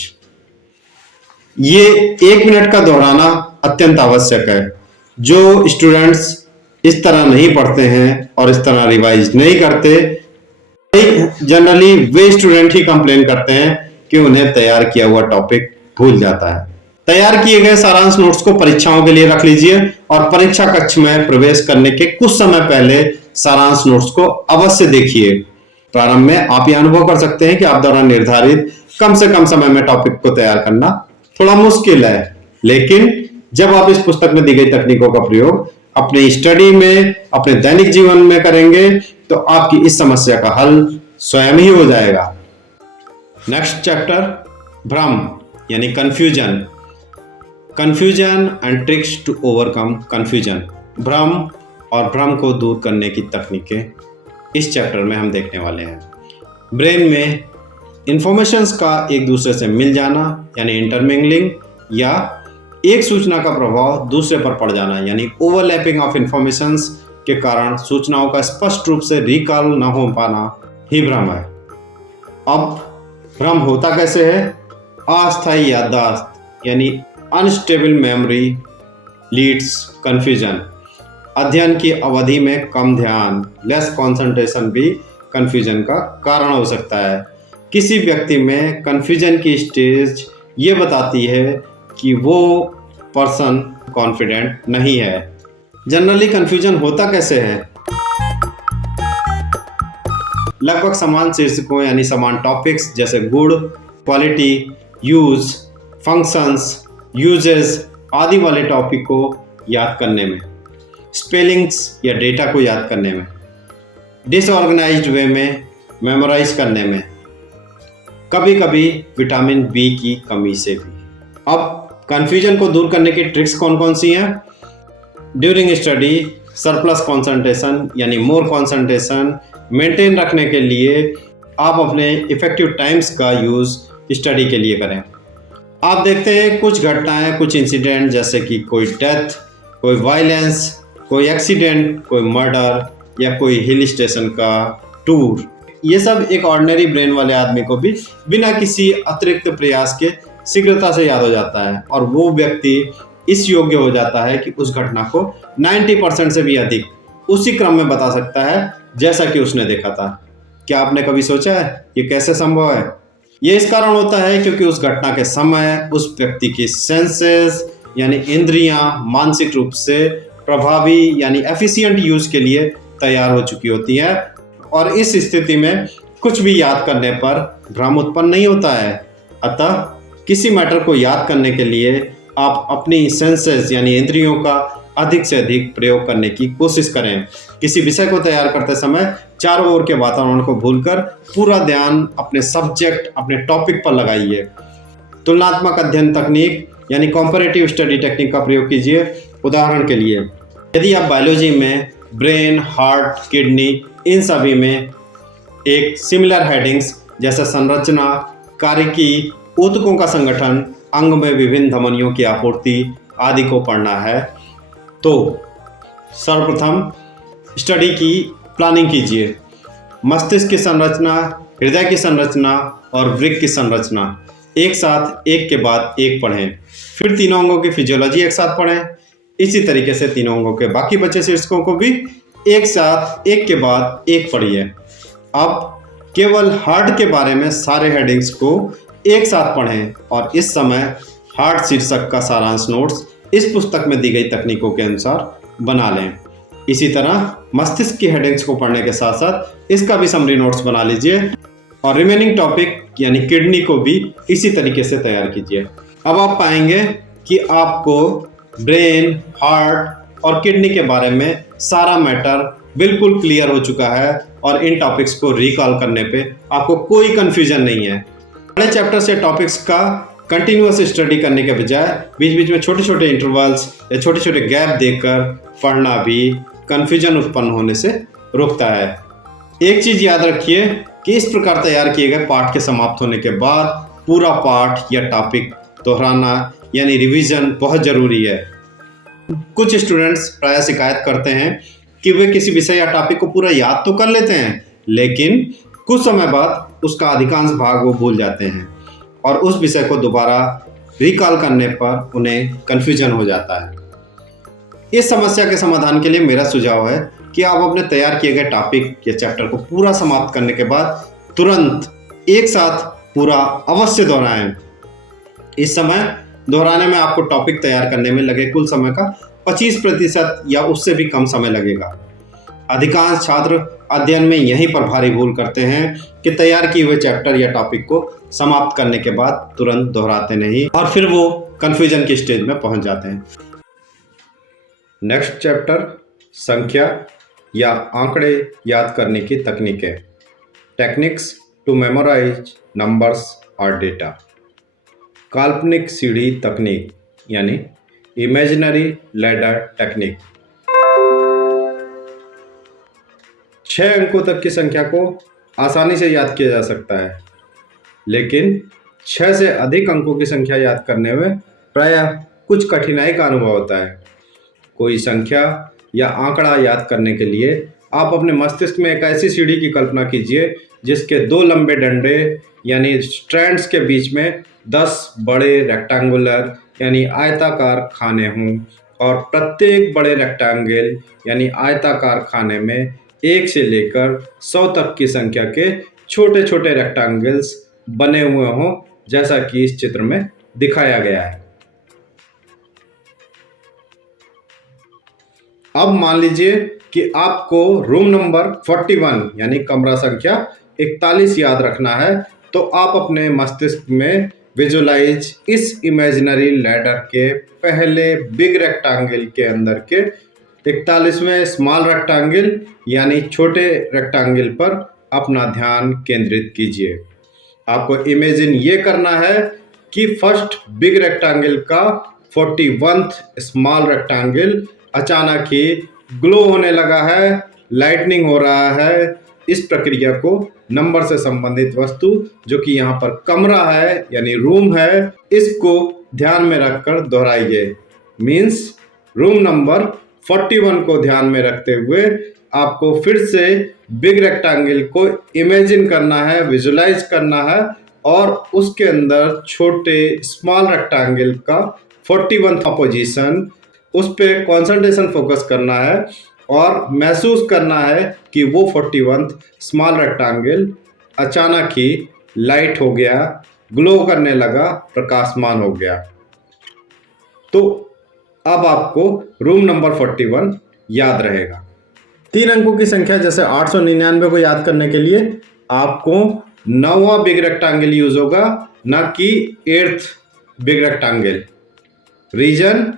ये 1 मिनट का दोहराना अत्यंत आवश्यक है। जो स्टूडेंट्स इस तरह नहीं पढ़ते हैं और इस तरह रिवाइज नहीं करते, जनरली वे स्टूडेंट ही कंप्लेन करते हैं कि उन्हें तैयार किया हुआ टॉपिक भूल जाता है। तैयार किए गए सारांश नोट्स को परीक्षाओं के लिए रख लीजिए और परीक्षा कक्ष में प्रवेश करने के कुछ समय पहले सारांश नोट्स को अवश्य देखिए। प्रारंभ में आप यह अनुभव कर सकते हैं कि आप द्वारा निर्धारित कम से कम समय में टॉपिक को तैयार करना थोड़ा मुश्किल है, लेकिन जब आप इस पुस्तक में दी गई तकनीकों का प्रयोग अपनी स्टडी में, अपने दैनिक जीवन में करेंगे तो आपकी इस समस्या का हल स्वयं ही हो जाएगा। नेक्स्ट चैप्टर, भ्रम यानी confusion. Confusion and tricks to overcome confusion. भ्रम और भ्रम को दूर करने की तकनीकें इस चैप्टर में हम देखने वाले हैं। ब्रेन में इंफॉर्मेशंस का एक दूसरे से मिल जाना यानी इंटरमिंगलिंग, या एक सूचना का प्रभाव दूसरे पर पड़ जाना यानी ओवरलैपिंग ऑफ इंफॉर्मेशंस के कारण सूचनाओं का स्पष्ट रूप से रिकॉल न हो पाना ही भ्रम है। अब भ्रम होता कैसे है? अस्थायी याददाश्त यानी अनस्टेबल मेमोरी लीड्स कंफ्यूजन। अध्ययन की अवधि में कम ध्यान, लेस कंसंट्रेशन भी कंफ्यूजन का कारण हो सकता है। किसी व्यक्ति में कंफ्यूजन की स्टेज ये बताती है कि वो पर्सन कॉन्फिडेंट नहीं है। जनरली कंफ्यूजन होता कैसे है? लगभग समान शीर्षकों यानी समान टॉपिक्स जैसे good, quality, use, functions, uses आदि वाले टॉपिक को याद करने में, स्पेलिंग्स या डेटा को याद करने में, डिसऑर्गेनाइज्ड वे में मेमोराइज करने में, कभी कभी विटामिन बी की कमी से भी। अब कंफ्यूजन को दूर करने की ट्रिक्स कौन कौन सी हैं? ड्यूरिंग स्टडी सरप्लस कंसंट्रेशन यानी मोर कंसंट्रेशन मेंटेन रखने के लिए आप अपने इफेक्टिव टाइम्स का यूज़ स्टडी के लिए करें। आप देखते हैं कुछ घटनाएं, कुछ इंसिडेंट, जैसे कि कोई डेथ, कोई वायलेंस, कोई एक्सीडेंट, कोई मर्डर या कोई हिल स्टेशन का टूर, ये सब एक ऑर्डिनरी ब्रेन वाले आदमी को भी बिना किसी अतिरिक्त प्रयास के शीघ्रता से याद हो जाता है और वो व्यक्ति इस योग्य हो जाता है कि उस घटना को 90% से भी अधिक उसी क्रम में बता सकता है जैसा कि उसने देखा था। क्या आपने कभी सोचा है ये कैसे संभव है? ये इस कारण होता है क्योंकि उस घटना के समय उस व्यक्ति की सेंसेस यानी इंद्रियां मानसिक रूप से प्रभावी यानी एफिशिएंट यूज के लिए तैयार हो चुकी होती है और इस स्थिति में कुछ भी याद करने पर भ्रम उत्पन्न नहीं होता है। अतः किसी मैटर को याद करने के लिए आप अपनी सेंसेस यानी इंद्रियों का अधिक से अधिक प्रयोग करने की कोशिश करें। किसी विषय को तैयार करते समय चारों ओर के वातावरण को भूलकर पूरा ध्यान अपने सब्जेक्ट, अपने टॉपिक पर लगाइए। तुलनात्मक अध्ययन तकनीक यानी कॉम्पैरेटिव स्टडी टेक्निक का प्रयोग कीजिए। उदाहरण के लिए यदि आप बायोलॉजी में ब्रेन, हार्ट, किडनी, इन सभी में एक सिमिलर हेडिंग्स जैसे संरचना, कार्यकी, ऊतकों का संगठन, अंग में विभिन्न धमनियों की आपूर्ति आदि को पढ़ना है तो सर्वप्रथम स्टडी की प्लानिंग कीजिए। मस्तिष्क की संरचना, हृदय की संरचना और वृक्क की संरचना एक साथ एक के बाद एक पढ़ें। फिर तीनों अंगों की फिजियोलॉजी एक साथ पढ़ें। इसी तरीके से तीनों अंगों के बाकी बचे शीर्षकों को भी एक साथ एक के बाद एक पढ़िए। अब केवल हार्ट के बारे में सारे हेडिंग्स को एक साथ पढ़ें और इस समय हार्ट शीर्षक का सारांश नोट्स इस पुस्तक में दी गई तकनीकों के अनुसार बना लें। इसी तरह मस्तिष्क की हेडिंग्स को पढ़ने के साथ साथ इसका भी समरी नोट्स बना लीजिए और रिमेनिंग टॉपिक यानी किडनी को भी इसी तरीके से तैयार कीजिए। अब आप पाएंगे कि आपको ब्रेन, हार्ट और किडनी के बारे में सारा मैटर बिल्कुल क्लियर हो चुका है और इन टॉपिक्स को रिकॉल करने पे आपको कोई कंफ्यूजन नहीं है। बड़े चैप्टर से टॉपिक्स का कंटिन्यूअस स्टडी करने के बजाय बीच बीच में छोटे छोटे इंटरवल्स या छोटे छोटे गैप देकर पढ़ना भी कंफ्यूजन उत्पन्न होने से रोकता है। एक चीज याद रखिए कि इस प्रकार तैयार किए गए पाठ के समाप्त होने के बाद पूरा पाठ या टॉपिक दोहराना यानी रिवीजन बहुत जरूरी है। कुछ स्टूडेंट्स प्रायः शिकायत करते हैं कि वे किसी विषय या टॉपिक को पूरा याद तो कर लेते हैं लेकिन कुछ समय बाद उसका अधिकांश भाग वो भूल जाते हैं और उस विषय को दोबारा रिकॉल करने पर उन्हें कंफ्यूजन हो जाता है। इस समस्या के समाधान के लिए मेरा सुझाव है कि आप अपने तैयार किए गए टॉपिक या चैप्टर को पूरा समाप्त करने के बाद तुरंत एक साथ पूरा अवश्य दोहराएं। इस समय दोहराने में आपको टॉपिक तैयार करने में लगे कुल समय का 25% या उससे भी कम समय लगेगा। अधिकांश छात्र अध्ययन में यहीं पर भारी भूल करते हैं कि तैयार किए हुए चैप्टर या टॉपिक को समाप्त करने के बाद तुरंत दोहराते नहीं और फिर वो कंफ्यूजन की स्टेज में पहुंच जाते हैं। नेक्स्ट चैप्टर संख्या या आंकड़े याद करने की तकनीकें, टेक्निक्स टू मेमोराइज नंबर्स और डेटा। काल्पनिक सीढ़ी तकनीक यानी इमेजिनरी लैडर टेक्निक। 6 अंकों तक की संख्या को आसानी से याद किया जा सकता है लेकिन 6 से अधिक अंकों की संख्या याद करने में प्रायः कुछ कठिनाई का अनुभव होता है। कोई संख्या या आंकड़ा याद करने के लिए आप अपने मस्तिष्क में एक ऐसी सीढ़ी की कल्पना कीजिए जिसके 2 लंबे डंडे यानी स्ट्रैंड्स के बीच में 10 बड़े रेक्टेंगुलर यानी आयताकार खाने हों और प्रत्येक बड़े रेक्टेंगल यानी आयताकार खाने में 1 से लेकर 100 तक की संख्या के छोटे छोटे रेक्टेंगल्स बने हुए हों जैसा कि इस चित्र में दिखाया गया है। अब मान लीजिए कि आपको रूम नंबर 41 यानी कमरा संख्या 41 याद रखना है तो आप अपने मस्तिष्क में विजुलाइज इस इमेजिनरी लैडर के पहले बिग रेक्टेंगल के अंदर के 41वें स्मॉल रेक्टेंगल यानी छोटे रेक्टेंगल पर अपना ध्यान केंद्रित कीजिए। आपको इमेजिन ये करना है कि फर्स्ट बिग रेक्टेंगल का 41th स्मॉल रेक्टेंगल अचानक ही ग्लो होने लगा है, लाइटनिंग हो रहा है, इस प्रक्रिया को नंबर से संबंधित वस्तु जो कि यहाँ पर कमरा है यानी रूम है, इसको ध्यान में रखकर दोहराइए। मीन्स रूम नंबर 41 को ध्यान में रखते हुए आपको फिर से बिग रेक्टेंगल को इमेजिन करना है, विजुलाइज करना है और उसके अंदर छोटे स्मॉल रेक्टेंगल का 41 पोजीशन, उस पे कंसंट्रेशन फोकस करना है और महसूस करना है कि वो 41 स्मॉल रेक्टेंगल अचानक ही लाइट हो गया, ग्लो करने लगा, प्रकाशमान हो गया। तो अब आपको रूम नंबर 41 याद रहेगा। 3 अंकों की संख्या जैसे 899 को याद करने के लिए आपको 9वां बिग रेक्टेंगल यूज होगा, ना कि 8th बिग रेक्टेंगल। रीजन,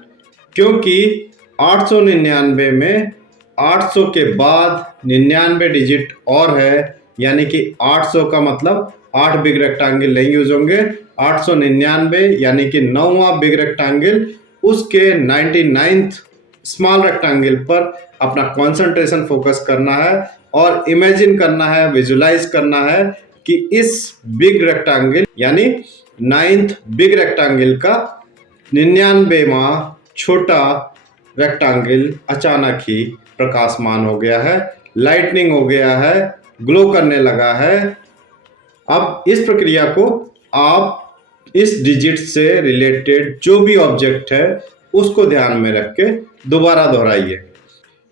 क्योंकि 899 में 800 के बाद 99 डिजिट और है, यानी कि 800 का मतलब 8 बिग रेक्टेंगल नहीं यूज होंगे। 899 यानी कि 9वां बिग रेक्टेंगल, उसके 99th स्मॉल रेक्टेंगल पर अपना कंसंट्रेशन फोकस करना है और इमेजिन करना है, विजुलाइज करना है कि इस बिग रेक्टेंगल यानी 9th बिग रेक्टेंगल का 99वां छोटा रेक्टेंगल अचानक ही प्रकाशमान हो गया है, लाइटनिंग हो गया है, ग्लो करने लगा है। अब इस प्रक्रिया को आप इस डिजिट से रिलेटेड जो भी ऑब्जेक्ट है उसको ध्यान में रख के दोबारा दोहराइए।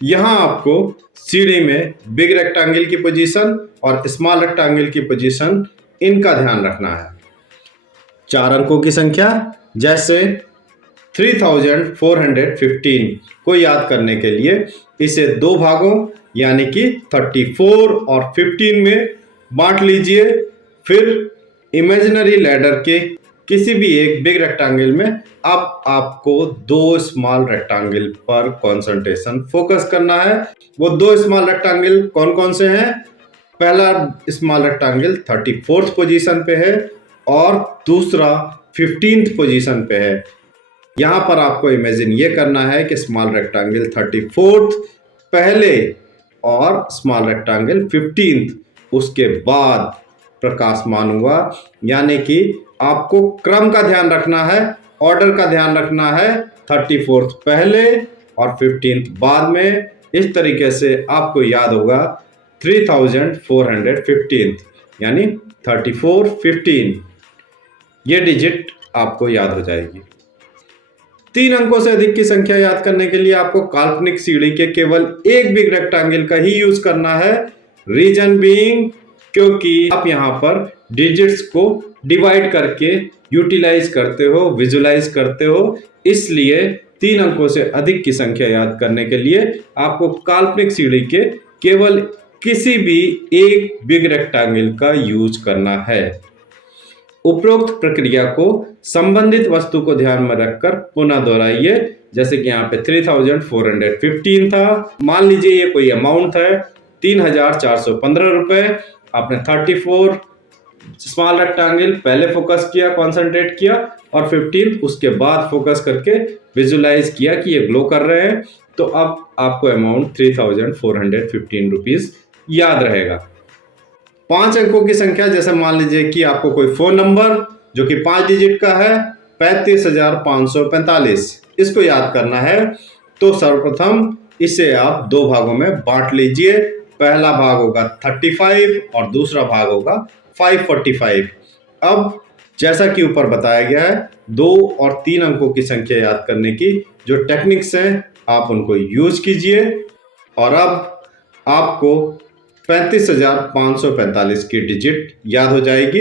यहाँ आपको सीढ़ी में बिग रेक्टेंगल की पोजीशन और स्मॉल रेक्टेंगल की पोजीशन, इनका ध्यान रखना है। 4 अंकों की संख्या जैसे 3415 को याद करने के लिए इसे 2 भागों यानी कि 34 और 15 में बांट लीजिए। फिर इमेजिनरी लैडर के किसी भी एक बिग रेक्टेंगल में अब आपको 2 स्मॉल रेक्टेंगल पर कंसंट्रेशन फोकस करना है। वो 2 स्मॉल रेक्टेंगल कौन कौन से हैं? पहला स्मॉल रेक्टेंगल 34th पोजीशन पे है और दूसरा 15th पोजीशन पे है। यहाँ पर आपको इमेजिन ये करना है कि स्मॉल रेक्टेंगल 34th पहले और स्मॉल रेक्टेंगल 15th उसके बाद प्रकाशमान हुआ, यानी कि आपको क्रम का ध्यान रखना है, ऑर्डर का ध्यान रखना है। 34th पहले और 15th बाद में। इस तरीके से आपको याद होगा 3415 यानी 3415, ये डिजिट आपको याद हो जाएगी। 3 अंकों से अधिक की संख्या याद करने के लिए आपको काल्पनिक सीढ़ी के केवल एक बिग रेक्टेंगल का ही यूज करना है। रीजन बीइंग, क्योंकि आप यहाँ पर डिजिट्स को डिवाइड करके यूटिलाइज करते हो, विजुलाइज करते हो, इसलिए 3 अंकों से अधिक की संख्या याद करने के लिए आपको काल्पनिक सीढ़ी के केवल किसी भी एक बिग रेक्टेंगल का यूज करना है। उपरोक्त प्रक्रिया को संबंधित वस्तु को ध्यान में रखकर पुनः दोहराइए। जैसे कि यहाँ पे 3415 था, मान लीजिए ये कोई अमाउंट है 3415 रुपए। आपने 34 स्मॉल रेक्टेंगल पहले फोकस किया, कंसंट्रेट किया और 15 उसके बाद फोकस करके विजुलाइज किया कि ये ग्लो कर रहे हैं। तो अब आपको अमाउंट 3415 रुपीज याद रहेगा। 5 अंकों की संख्या जैसे मान लीजिए कि आपको कोई फोन नंबर जो कि 5 डिजिट का है 35,545, इसको याद करना है। तो सर्वप्रथम इसे आप 2 भागों में बांट लीजिए। पहला भाग होगा 35 और दूसरा भाग होगा 545। अब जैसा कि ऊपर बताया गया है 2 और 3 अंकों की संख्या याद करने की जो टेक्निक्स हैं आप उनको यूज कीजिए और अब आपको 35,545 की डिजिट याद हो जाएगी।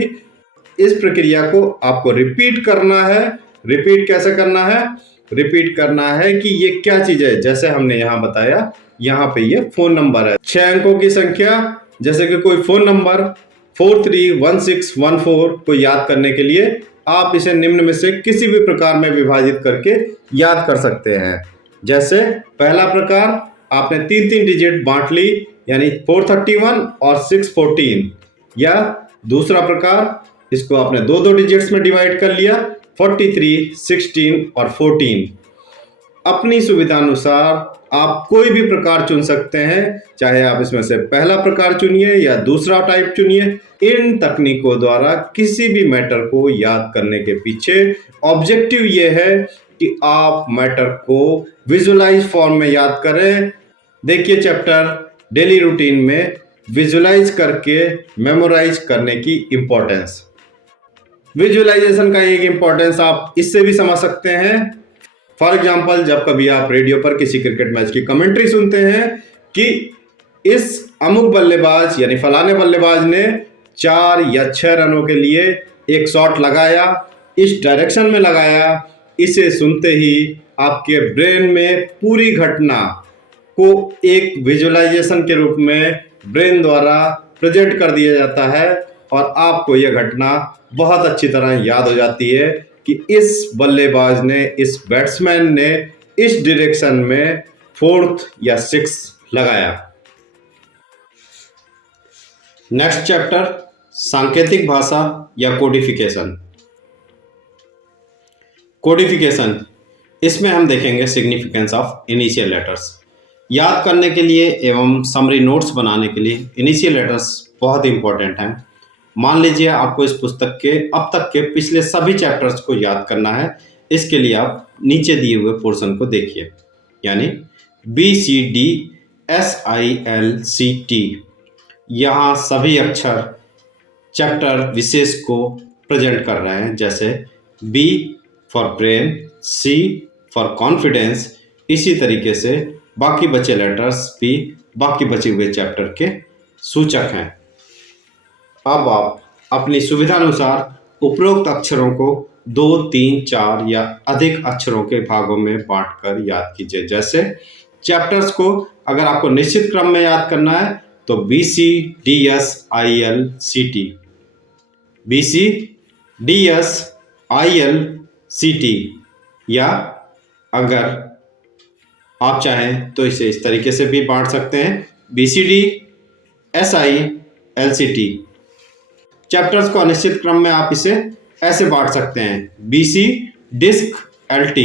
इस प्रक्रिया को आपको रिपीट करना है। रिपीट कैसे करना है? रिपीट करना है कि ये क्या चीज है। जैसे हमने यहाँ बताया, यहाँ पे ये फोन नंबर है। 6 अंकों की संख्या जैसे कि कोई फोन नंबर 431614 को याद करने के लिए आप इसे निम्न में से किसी भी प्रकार में विभाजित करके याद कर सकते हैं। जैसे पहला प्रकार, आपने 3-3 डिजिट बांट ली यानी 431 और 614, या दूसरा प्रकार इसको आपने 2-2 डिजिट्स में डिवाइड कर लिया 43, 16 और 14। अपनी सुविधानुसार आप कोई भी प्रकार चुन सकते हैं, चाहे आप इसमें से पहला प्रकार चुनिए या दूसरा टाइप चुनिए। इन तकनीकों द्वारा किसी भी मैटर को याद करने के पीछे ऑब्जेक्टिव ये है कि आप मैटर को विजुअलाइज फॉर्म में याद करें। देखिए चैप्टर डेली रूटीन में विजुअलाइज करके मेमोराइज करने की इंपॉर्टेंस। विजुअलाइजेशन का एक इंपॉर्टेंस आप इससे भी समझ सकते हैं। फॉर एग्जाम्पल, जब कभी आप रेडियो पर किसी क्रिकेट मैच की कमेंट्री सुनते हैं कि इस अमुक बल्लेबाज यानी फलाने बल्लेबाज ने 4 या 6 रनों के लिए एक शॉट लगाया, इस डायरेक्शन में लगाया, इसे सुनते ही आपके ब्रेन में पूरी घटना को एक विजुअलाइजेशन के रूप में ब्रेन द्वारा प्रेजेंट कर दिया जाता है और आपको यह घटना बहुत अच्छी तरह याद हो जाती है कि इस बल्लेबाज ने, इस बैट्समैन ने इस डायरेक्शन में 4th या 6th लगाया। नेक्स्ट चैप्टर सांकेतिक भाषा या कोडिफिकेशन। कोडिफिकेशन, इसमें हम देखेंगे सिग्निफिकेंस ऑफ इनिशियल लेटर्स। याद करने के लिए एवं समरी नोट्स बनाने के लिए इनिशियल लेटर्स बहुत इंपॉर्टेंट हैं। मान लीजिए आपको इस पुस्तक के अब तक के पिछले सभी चैप्टर्स को याद करना है। इसके लिए आप नीचे दिए हुए पोर्शन को देखिए, यानी BCDSILCT, यहाँ सभी अक्षर चैप्टर विशेष को प्रेजेंट कर रहे हैं। जैसे B for brain, C for confidence. इसी तरीके से बाकी बचे लेटर्स भी बाकी बचे हुए चैप्टर के सूचक हैं। अब आप अपनी सुविधानुसार उपरोक्त अक्षरों को 2, 3, 4 या अधिक अक्षरों के भागों में बांटकर याद कीजिए। जैसे चैप्टर्स को अगर आपको निश्चित क्रम में याद करना है तो BCDSILCT, BCDSILCT, या अगर आप चाहें तो इसे इस तरीके से भी बांट सकते हैं, BCDSILCT। चैप्टर्स को अनिश्चित क्रम में आप इसे ऐसे बांट सकते हैं, BCDISCLT,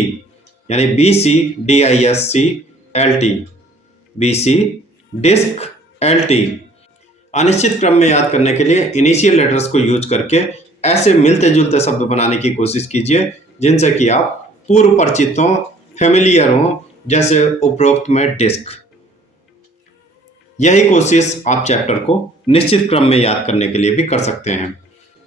यानी BCDISCLT, BCDISCLT। अनिश्चित क्रम में याद करने के लिए इनिशियल लेटर्स को यूज करके ऐसे मिलते जुलते शब्द बनाने की कोशिश कीजिए जिनसे कि आप पूर्व परिचित हों, फेमिलियर हों, जैसे उपरोक्त में डिस्क। यही कोशिश आप चैप्टर को निश्चित क्रम में याद करने के लिए भी कर सकते हैं।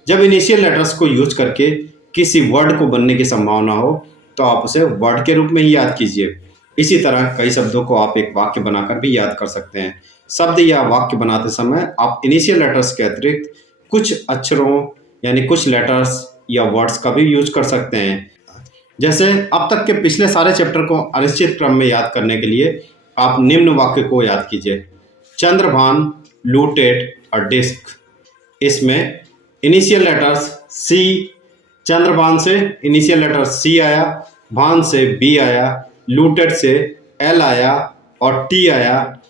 जब इनिशियल लेटर्स को यूज करके किसी वर्ड को बनने की संभावना हो तो आप उसे वर्ड के रूप में ही याद कीजिए। इसी तरह कई शब्दों को आप एक वाक्य बनाकर भी याद कर सकते हैं। शब्द या वाक्य बनाते समय आप इनिशियल लेटर्स के अतिरिक्त कुछ अक्षरों यानी कुछ लेटर्स या वर्ड्स का भी यूज कर सकते हैं। जैसे अब तक के पिछले सारे चैप्टर को अनिश्चित क्रम में याद करने के लिए आप निम्न वाक्य को याद कीजिए। चंद्रभान लूटेड अ डिस्क। इसमें इनिशियल लेटर्स सी, चंद्रभान से इनिशियल लेटर सी आया, भान से बी आया, लूटेड से एल आया और टी आया,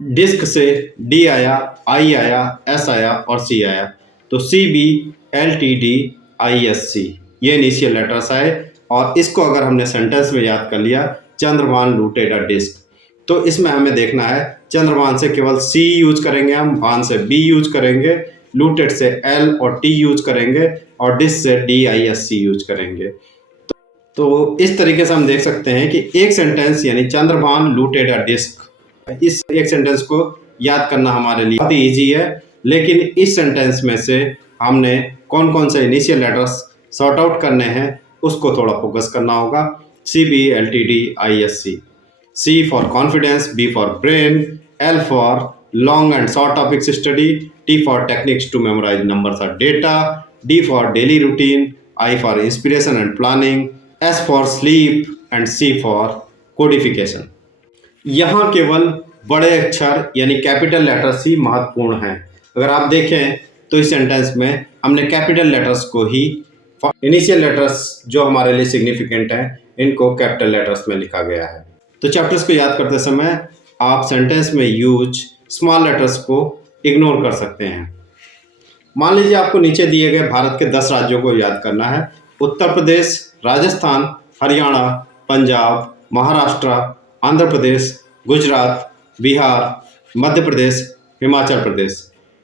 डिस्क से डी आया, आई आया, एस आया और सी आया। तो CBLTDISC ये इनिशियल लेटर्स आए और इसको अगर हमने सेंटेंस में याद कर लिया, चंद्रभान लूटेड अ डिस्क, तो इसमें हमें देखना है चंद्रभान से केवल C यूज करेंगे हम, भान से B यूज करेंगे, लूटेड से L और T यूज करेंगे और डिस्क से DISC यूज करेंगे। तो इस तरीके से हम देख सकते हैं कि एक सेंटेंस यानी चंद्रभान लूटेड अ डिस्क, इस एक सेंटेंस को याद करना हमारे लिए बहुत ही ईजी है। लेकिन इस सेंटेंस में से हमने कौन कौन से इनिशियल लेटर्स सॉर्ट आउट करने हैं उसको थोड़ा फोकस करना होगा। CBLTDISC, C for confidence, B for brain, L for long and short topics study, T for techniques to memorise numbers और data, D for daily routine, I for inspiration and planning, S for sleep and C for codification. यहाँ केवल बड़े अक्षर यानी कैपिटल लेटर्स ही महत्वपूर्ण हैं। अगर आप देखें तो इस सेंटेंस में हमने कैपिटल लेटर्स को ही, इनिशियल लेटर्स जो हमारे लिए सिग्निफिकेंट हैं, इनको कैपिटल लेटर्स में लिखा गया है। तो चैप्टर्स को याद करते समय आप सेंटेंस में यूज स्मॉल लेटर्स को इग्नोर कर सकते हैं। मान लीजिए आपको नीचे दिए गए भारत के 10 राज्यों को याद करना है। उत्तर प्रदेश, राजस्थान, हरियाणा, पंजाब, महाराष्ट्र, आंध्र प्रदेश, गुजरात, बिहार, मध्य प्रदेश, हिमाचल प्रदेश।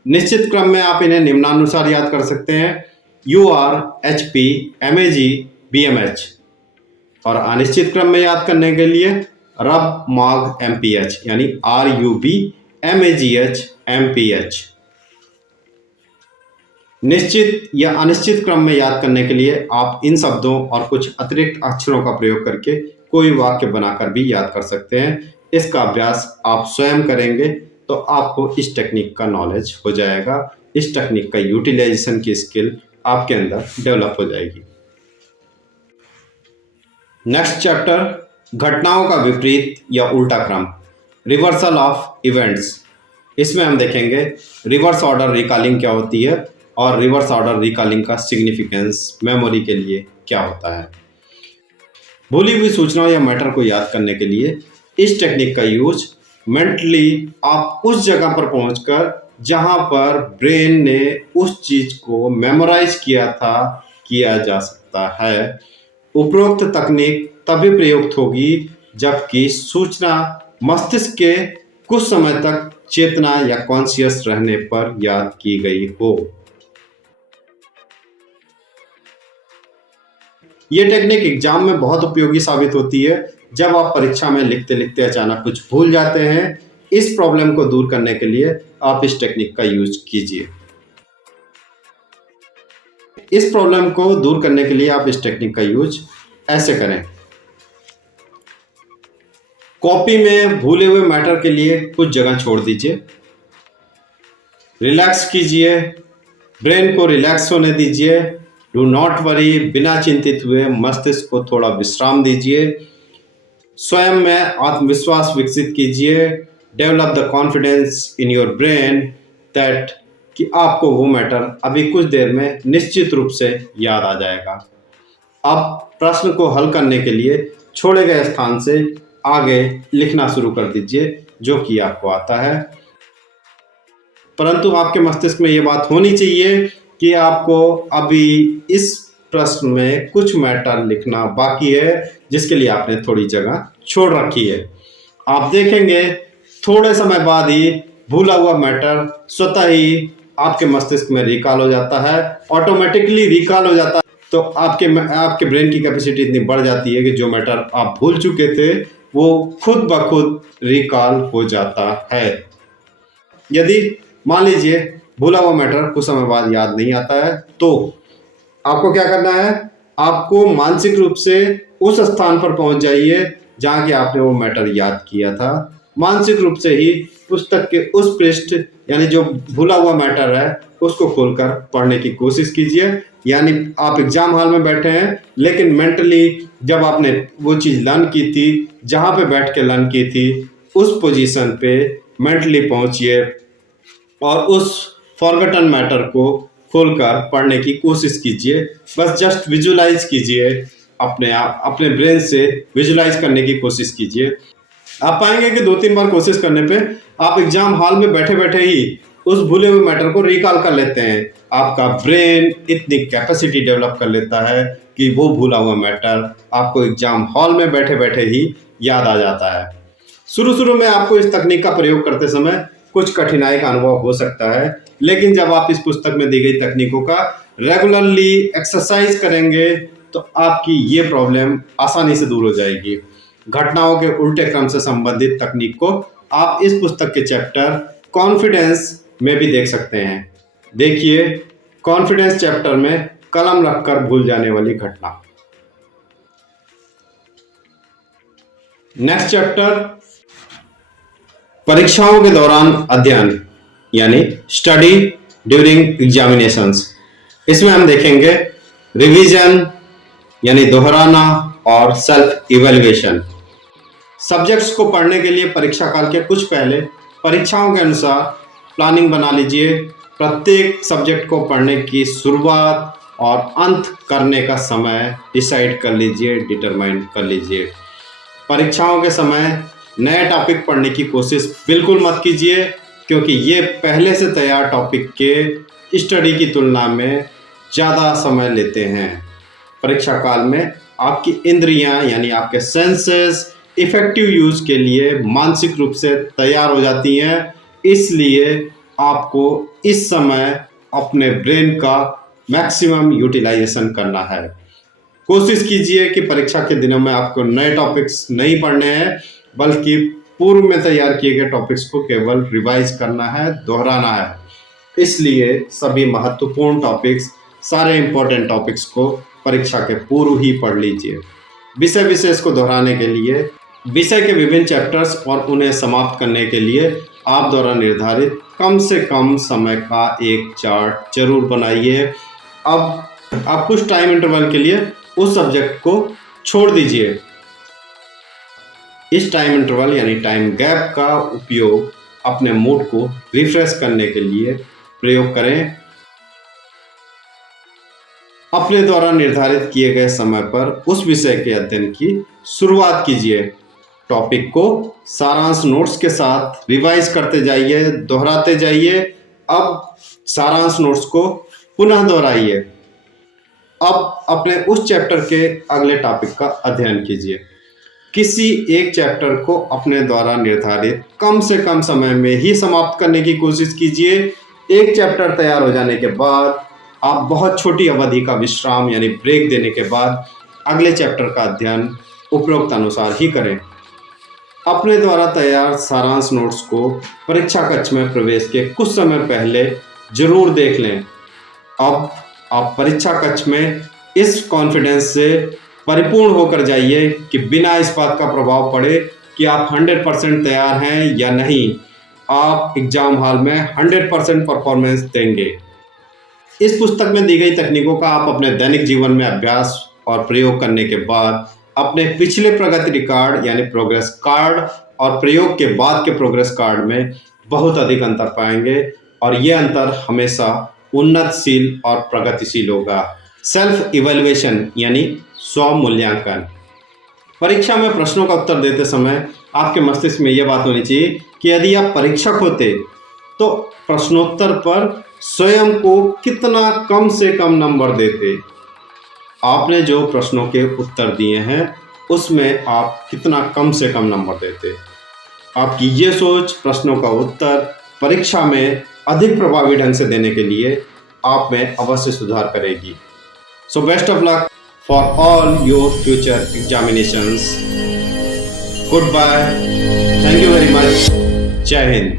निश्चित क्रम में आप इन्हें निम्नानुसार याद कर सकते हैं: UR, HP, MAG, BMH। और अनिश्चित क्रम में याद करने के लिए RUB, MAG, MPH यानी RUB, MAGH, MPH। निश्चित या अनिश्चित क्रम में याद करने के लिए आप इन शब्दों और कुछ अतिरिक्त अक्षरों का प्रयोग करके कोई वाक्य बनाकर भी याद कर सकते हैं। इसका अभ्यास आप स्वयं करेंगे तो आपको इस टेक्निक का नॉलेज हो जाएगा, इस टेक्निक का यूटिलाइजेशन की स्किल आपके अंदर डेवलप हो जाएगी। नेक्स्ट चैप्टर, घटनाओं का विपरीत या उल्टा क्रम, रिवर्सल ऑफ इवेंट्स। इसमें हम देखेंगे रिवर्स ऑर्डर रिकॉलिंग क्या होती है और रिवर्स ऑर्डर रिकॉलिंग का सिग्निफिकेंस मेमोरी के लिए क्या होता है। भूली हुई सूचनाओं या मैटर को याद करने के लिए इस टेक्निक का यूज मेंटली आप उस जगह पर पहुंचकर जहां पर ब्रेन ने उस चीज को मेमोराइज किया था किया जा सकता है। उपरोक्त तकनीक तभी प्रयुक्त होगी जबकि सूचना मस्तिष्क के कुछ समय तक चेतना या कॉन्शियस रहने पर याद की गई हो। ये टेक्निक एग्जाम में बहुत उपयोगी साबित होती है जब आप परीक्षा में लिखते लिखते अचानक कुछ भूल जाते हैं। इस प्रॉब्लम को दूर करने के लिए आप इस टेक्निक का यूज कीजिए। इस प्रॉब्लम को दूर करने के लिए आप इस टेक्निक का यूज ऐसे करें। कॉपी में भूले हुए मैटर के लिए कुछ जगह छोड़ दीजिए, रिलैक्स कीजिए, ब्रेन को रिलैक्स होने दीजिए, डू नॉट वरी, बिना चिंतित हुए मस्तिष्क को थोड़ा विश्राम दीजिए, स्वयं में आत्मविश्वास विकसित कीजिए, develop the confidence in your brain that कि आपको वो मैटर अभी कुछ देर में निश्चित रूप से याद आ जाएगा। अब प्रश्न को हल करने के लिए छोड़े गए स्थान से आगे लिखना शुरू कर दीजिए जो कि आपको आता है, परंतु आपके मस्तिष्क में ये बात होनी चाहिए कि आपको अभी इस प्रश्न में कुछ मैटर लिखना बाकी है जिसके लिए आपने थोड़ी जगह छोड़ रखी है। आप देखेंगे थोड़े समय बाद ही भूला हुआ मैटर स्वतः ही आपके मस्तिष्क में रिकॉल हो जाता है, ऑटोमेटिकली रिकॉल हो जाता है। तो आपके ब्रेन की कैपेसिटी इतनी बढ़ जाती है कि जो मैटर आप भूल चुके थे वो खुद ब खुद रिकॉल हो जाता है। यदि मान लीजिए भूला हुआ मैटर कुछ समय बाद याद नहीं आता है तो आपको क्या करना है, आपको मानसिक रूप से उस स्थान पर पहुंच जाइए जहां कि आपने वो मैटर याद किया था। मानसिक रूप से ही पुस्तक के उस पृष्ठ यानी जो भूला हुआ मैटर है उसको खोलकर पढ़ने की कोशिश कीजिए। यानी आप एग्जाम हॉल में बैठे हैं लेकिन मेंटली जब आपने वो चीज़ लर्न की थी, जहाँ पे बैठ के लर्न की थी, उस पोजीशन पे मेंटली पहुंचिए और उस फॉरगॉटन मैटर को खोलकर पढ़ने की कोशिश कीजिए। बस जस्ट विजुलाइज कीजिए, अपने ब्रेन से विजुलाइज करने की कोशिश कीजिए। आप पाएंगे कि 2-3 बार कोशिश करने पे आप एग्जाम हॉल में बैठे बैठे ही उस भूले हुए मैटर को रिकॉल कर लेते हैं। आपका ब्रेन इतनी कैपेसिटी डेवलप कर लेता है कि वो भूला हुआ मैटर आपको एग्जाम हॉल में बैठे बैठे ही याद आ जाता है। शुरू में आपको इस तकनीक का प्रयोग करते समय कुछ कठिनाई का अनुभव हो सकता है, लेकिन जब आप इस पुस्तक में दी गई तकनीकों का रेगुलरली एक्सरसाइज करेंगे तो आपकी ये प्रॉब्लम आसानी से दूर हो जाएगी। घटनाओं के उल्टे क्रम से संबंधित तकनीक को आप इस पुस्तक के चैप्टर कॉन्फिडेंस में भी देख सकते हैं। देखिए कॉन्फिडेंस चैप्टर में कलम रखकर भूल जाने वाली घटना। नेक्स्ट चैप्टर, परीक्षाओं के दौरान अध्ययन यानी स्टडी ड्यूरिंग एग्जामिनेशंस। इसमें हम देखेंगे रिवीजन यानी दोहराना और सेल्फ इवैल्यूएशन। सब्जेक्ट्स को पढ़ने के लिए परीक्षा काल के कुछ पहले परीक्षाओं के अनुसार प्लानिंग बना लीजिए। प्रत्येक सब्जेक्ट को पढ़ने की शुरुआत और अंत करने का समय डिसाइड कर लीजिए, डिटरमाइन कर लीजिए। परीक्षाओं के समय नए टॉपिक पढ़ने की कोशिश बिल्कुल मत कीजिए क्योंकि ये पहले से तैयार टॉपिक के स्टडी की तुलना में ज़्यादा समय लेते हैं। परीक्षा काल में आपकी इंद्रियां यानी आपके सेंसेस इफेक्टिव यूज के लिए मानसिक रूप से तैयार हो जाती हैं। इसलिए आपको इस समय अपने ब्रेन का मैक्सिमम यूटिलाइजेशन करना है। कोशिश कीजिए कि परीक्षा के दिनों में आपको नए टॉपिक्स नहीं पढ़ने हैं, बल्कि पूर्व में तैयार किए गए टॉपिक्स को केवल रिवाइज करना है, दोहराना है। इसलिए सभी महत्वपूर्ण टॉपिक्स, सारे इंपॉर्टेंट टॉपिक्स को परीक्षा के पूर्व ही पढ़ लीजिए। विषय विशेष को दोहराने के लिए विषय के विभिन्न चैप्टर्स और उन्हें समाप्त करने के लिए आप द्वारा निर्धारित कम से कम समय का एक चार्ट जरूर बनाइए। अब आप कुछ टाइम इंटरवल के लिए उस सब्जेक्ट को छोड़ दीजिए। इस टाइम इंटरवल यानी टाइम गैप का उपयोग अपने मूड को रिफ्रेश करने के लिए प्रयोग करें। अपने द्वारा निर्धारित किए गए समय पर उस विषय के अध्ययन की शुरुआत कीजिए। टॉपिक को सारांश नोट्स के साथ रिवाइज करते जाइए, दोहराते जाइए। अब सारांश नोट्स को पुनः दोहराइए। अब अपने उस चैप्टर के अगले टॉपिक का अध्ययन कीजिए। किसी एक चैप्टर को अपने द्वारा निर्धारित कम से कम समय में ही समाप्त करने की कोशिश कीजिए। एक चैप्टर तैयार हो जाने के बाद आप बहुत छोटी अवधि का विश्राम यानी ब्रेक देने के बाद अगले चैप्टर का अध्ययन उपरोक्त अनुसार ही करें। अपने द्वारा तैयार सारांश नोट्स को परीक्षा कक्ष में प्रवेश के कुछ समय पहले जरूर देख लें। अब आप परीक्षा कक्ष में इस कॉन्फिडेंस से परिपूर्ण होकर जाइए कि बिना इस बात का प्रभाव पड़े कि आप 100% तैयार हैं या नहीं, आप एग्जाम हॉल में 100% परफॉर्मेंस देंगे। इस पुस्तक में दी गई तकनीकों का आप अपने दैनिक जीवन में अभ्यास और प्रयोग करने के बाद अपने पिछले प्रगति रिकॉर्ड यानी प्रोग्रेस कार्ड और प्रयोग के बाद के प्रोग्रेस कार्ड में बहुत अधिक अंतर पाएंगे, और ये अंतर हमेशा उन्नतशील और प्रगतिशील होगा। सेल्फ इवैल्यूएशन यानी स्व मूल्यांकन। परीक्षा में प्रश्नों का उत्तर देते समय आपके मस्तिष्क में यह बात होनी चाहिए कि यदि आप परीक्षक होते तो प्रश्नोत्तर पर स्वयं को कितना कम से कम नंबर देते। आपने जो प्रश्नों के उत्तर दिए हैं उसमें आप कितना कम से कम नंबर देते। आपकी ये सोच प्रश्नों का उत्तर परीक्षा में अधिक प्रभावी ढंग से देने के लिए आप में अवश्य सुधार करेगी। So best of luck for all your future examinations. Goodbye. Thank you very much. Jai Hind.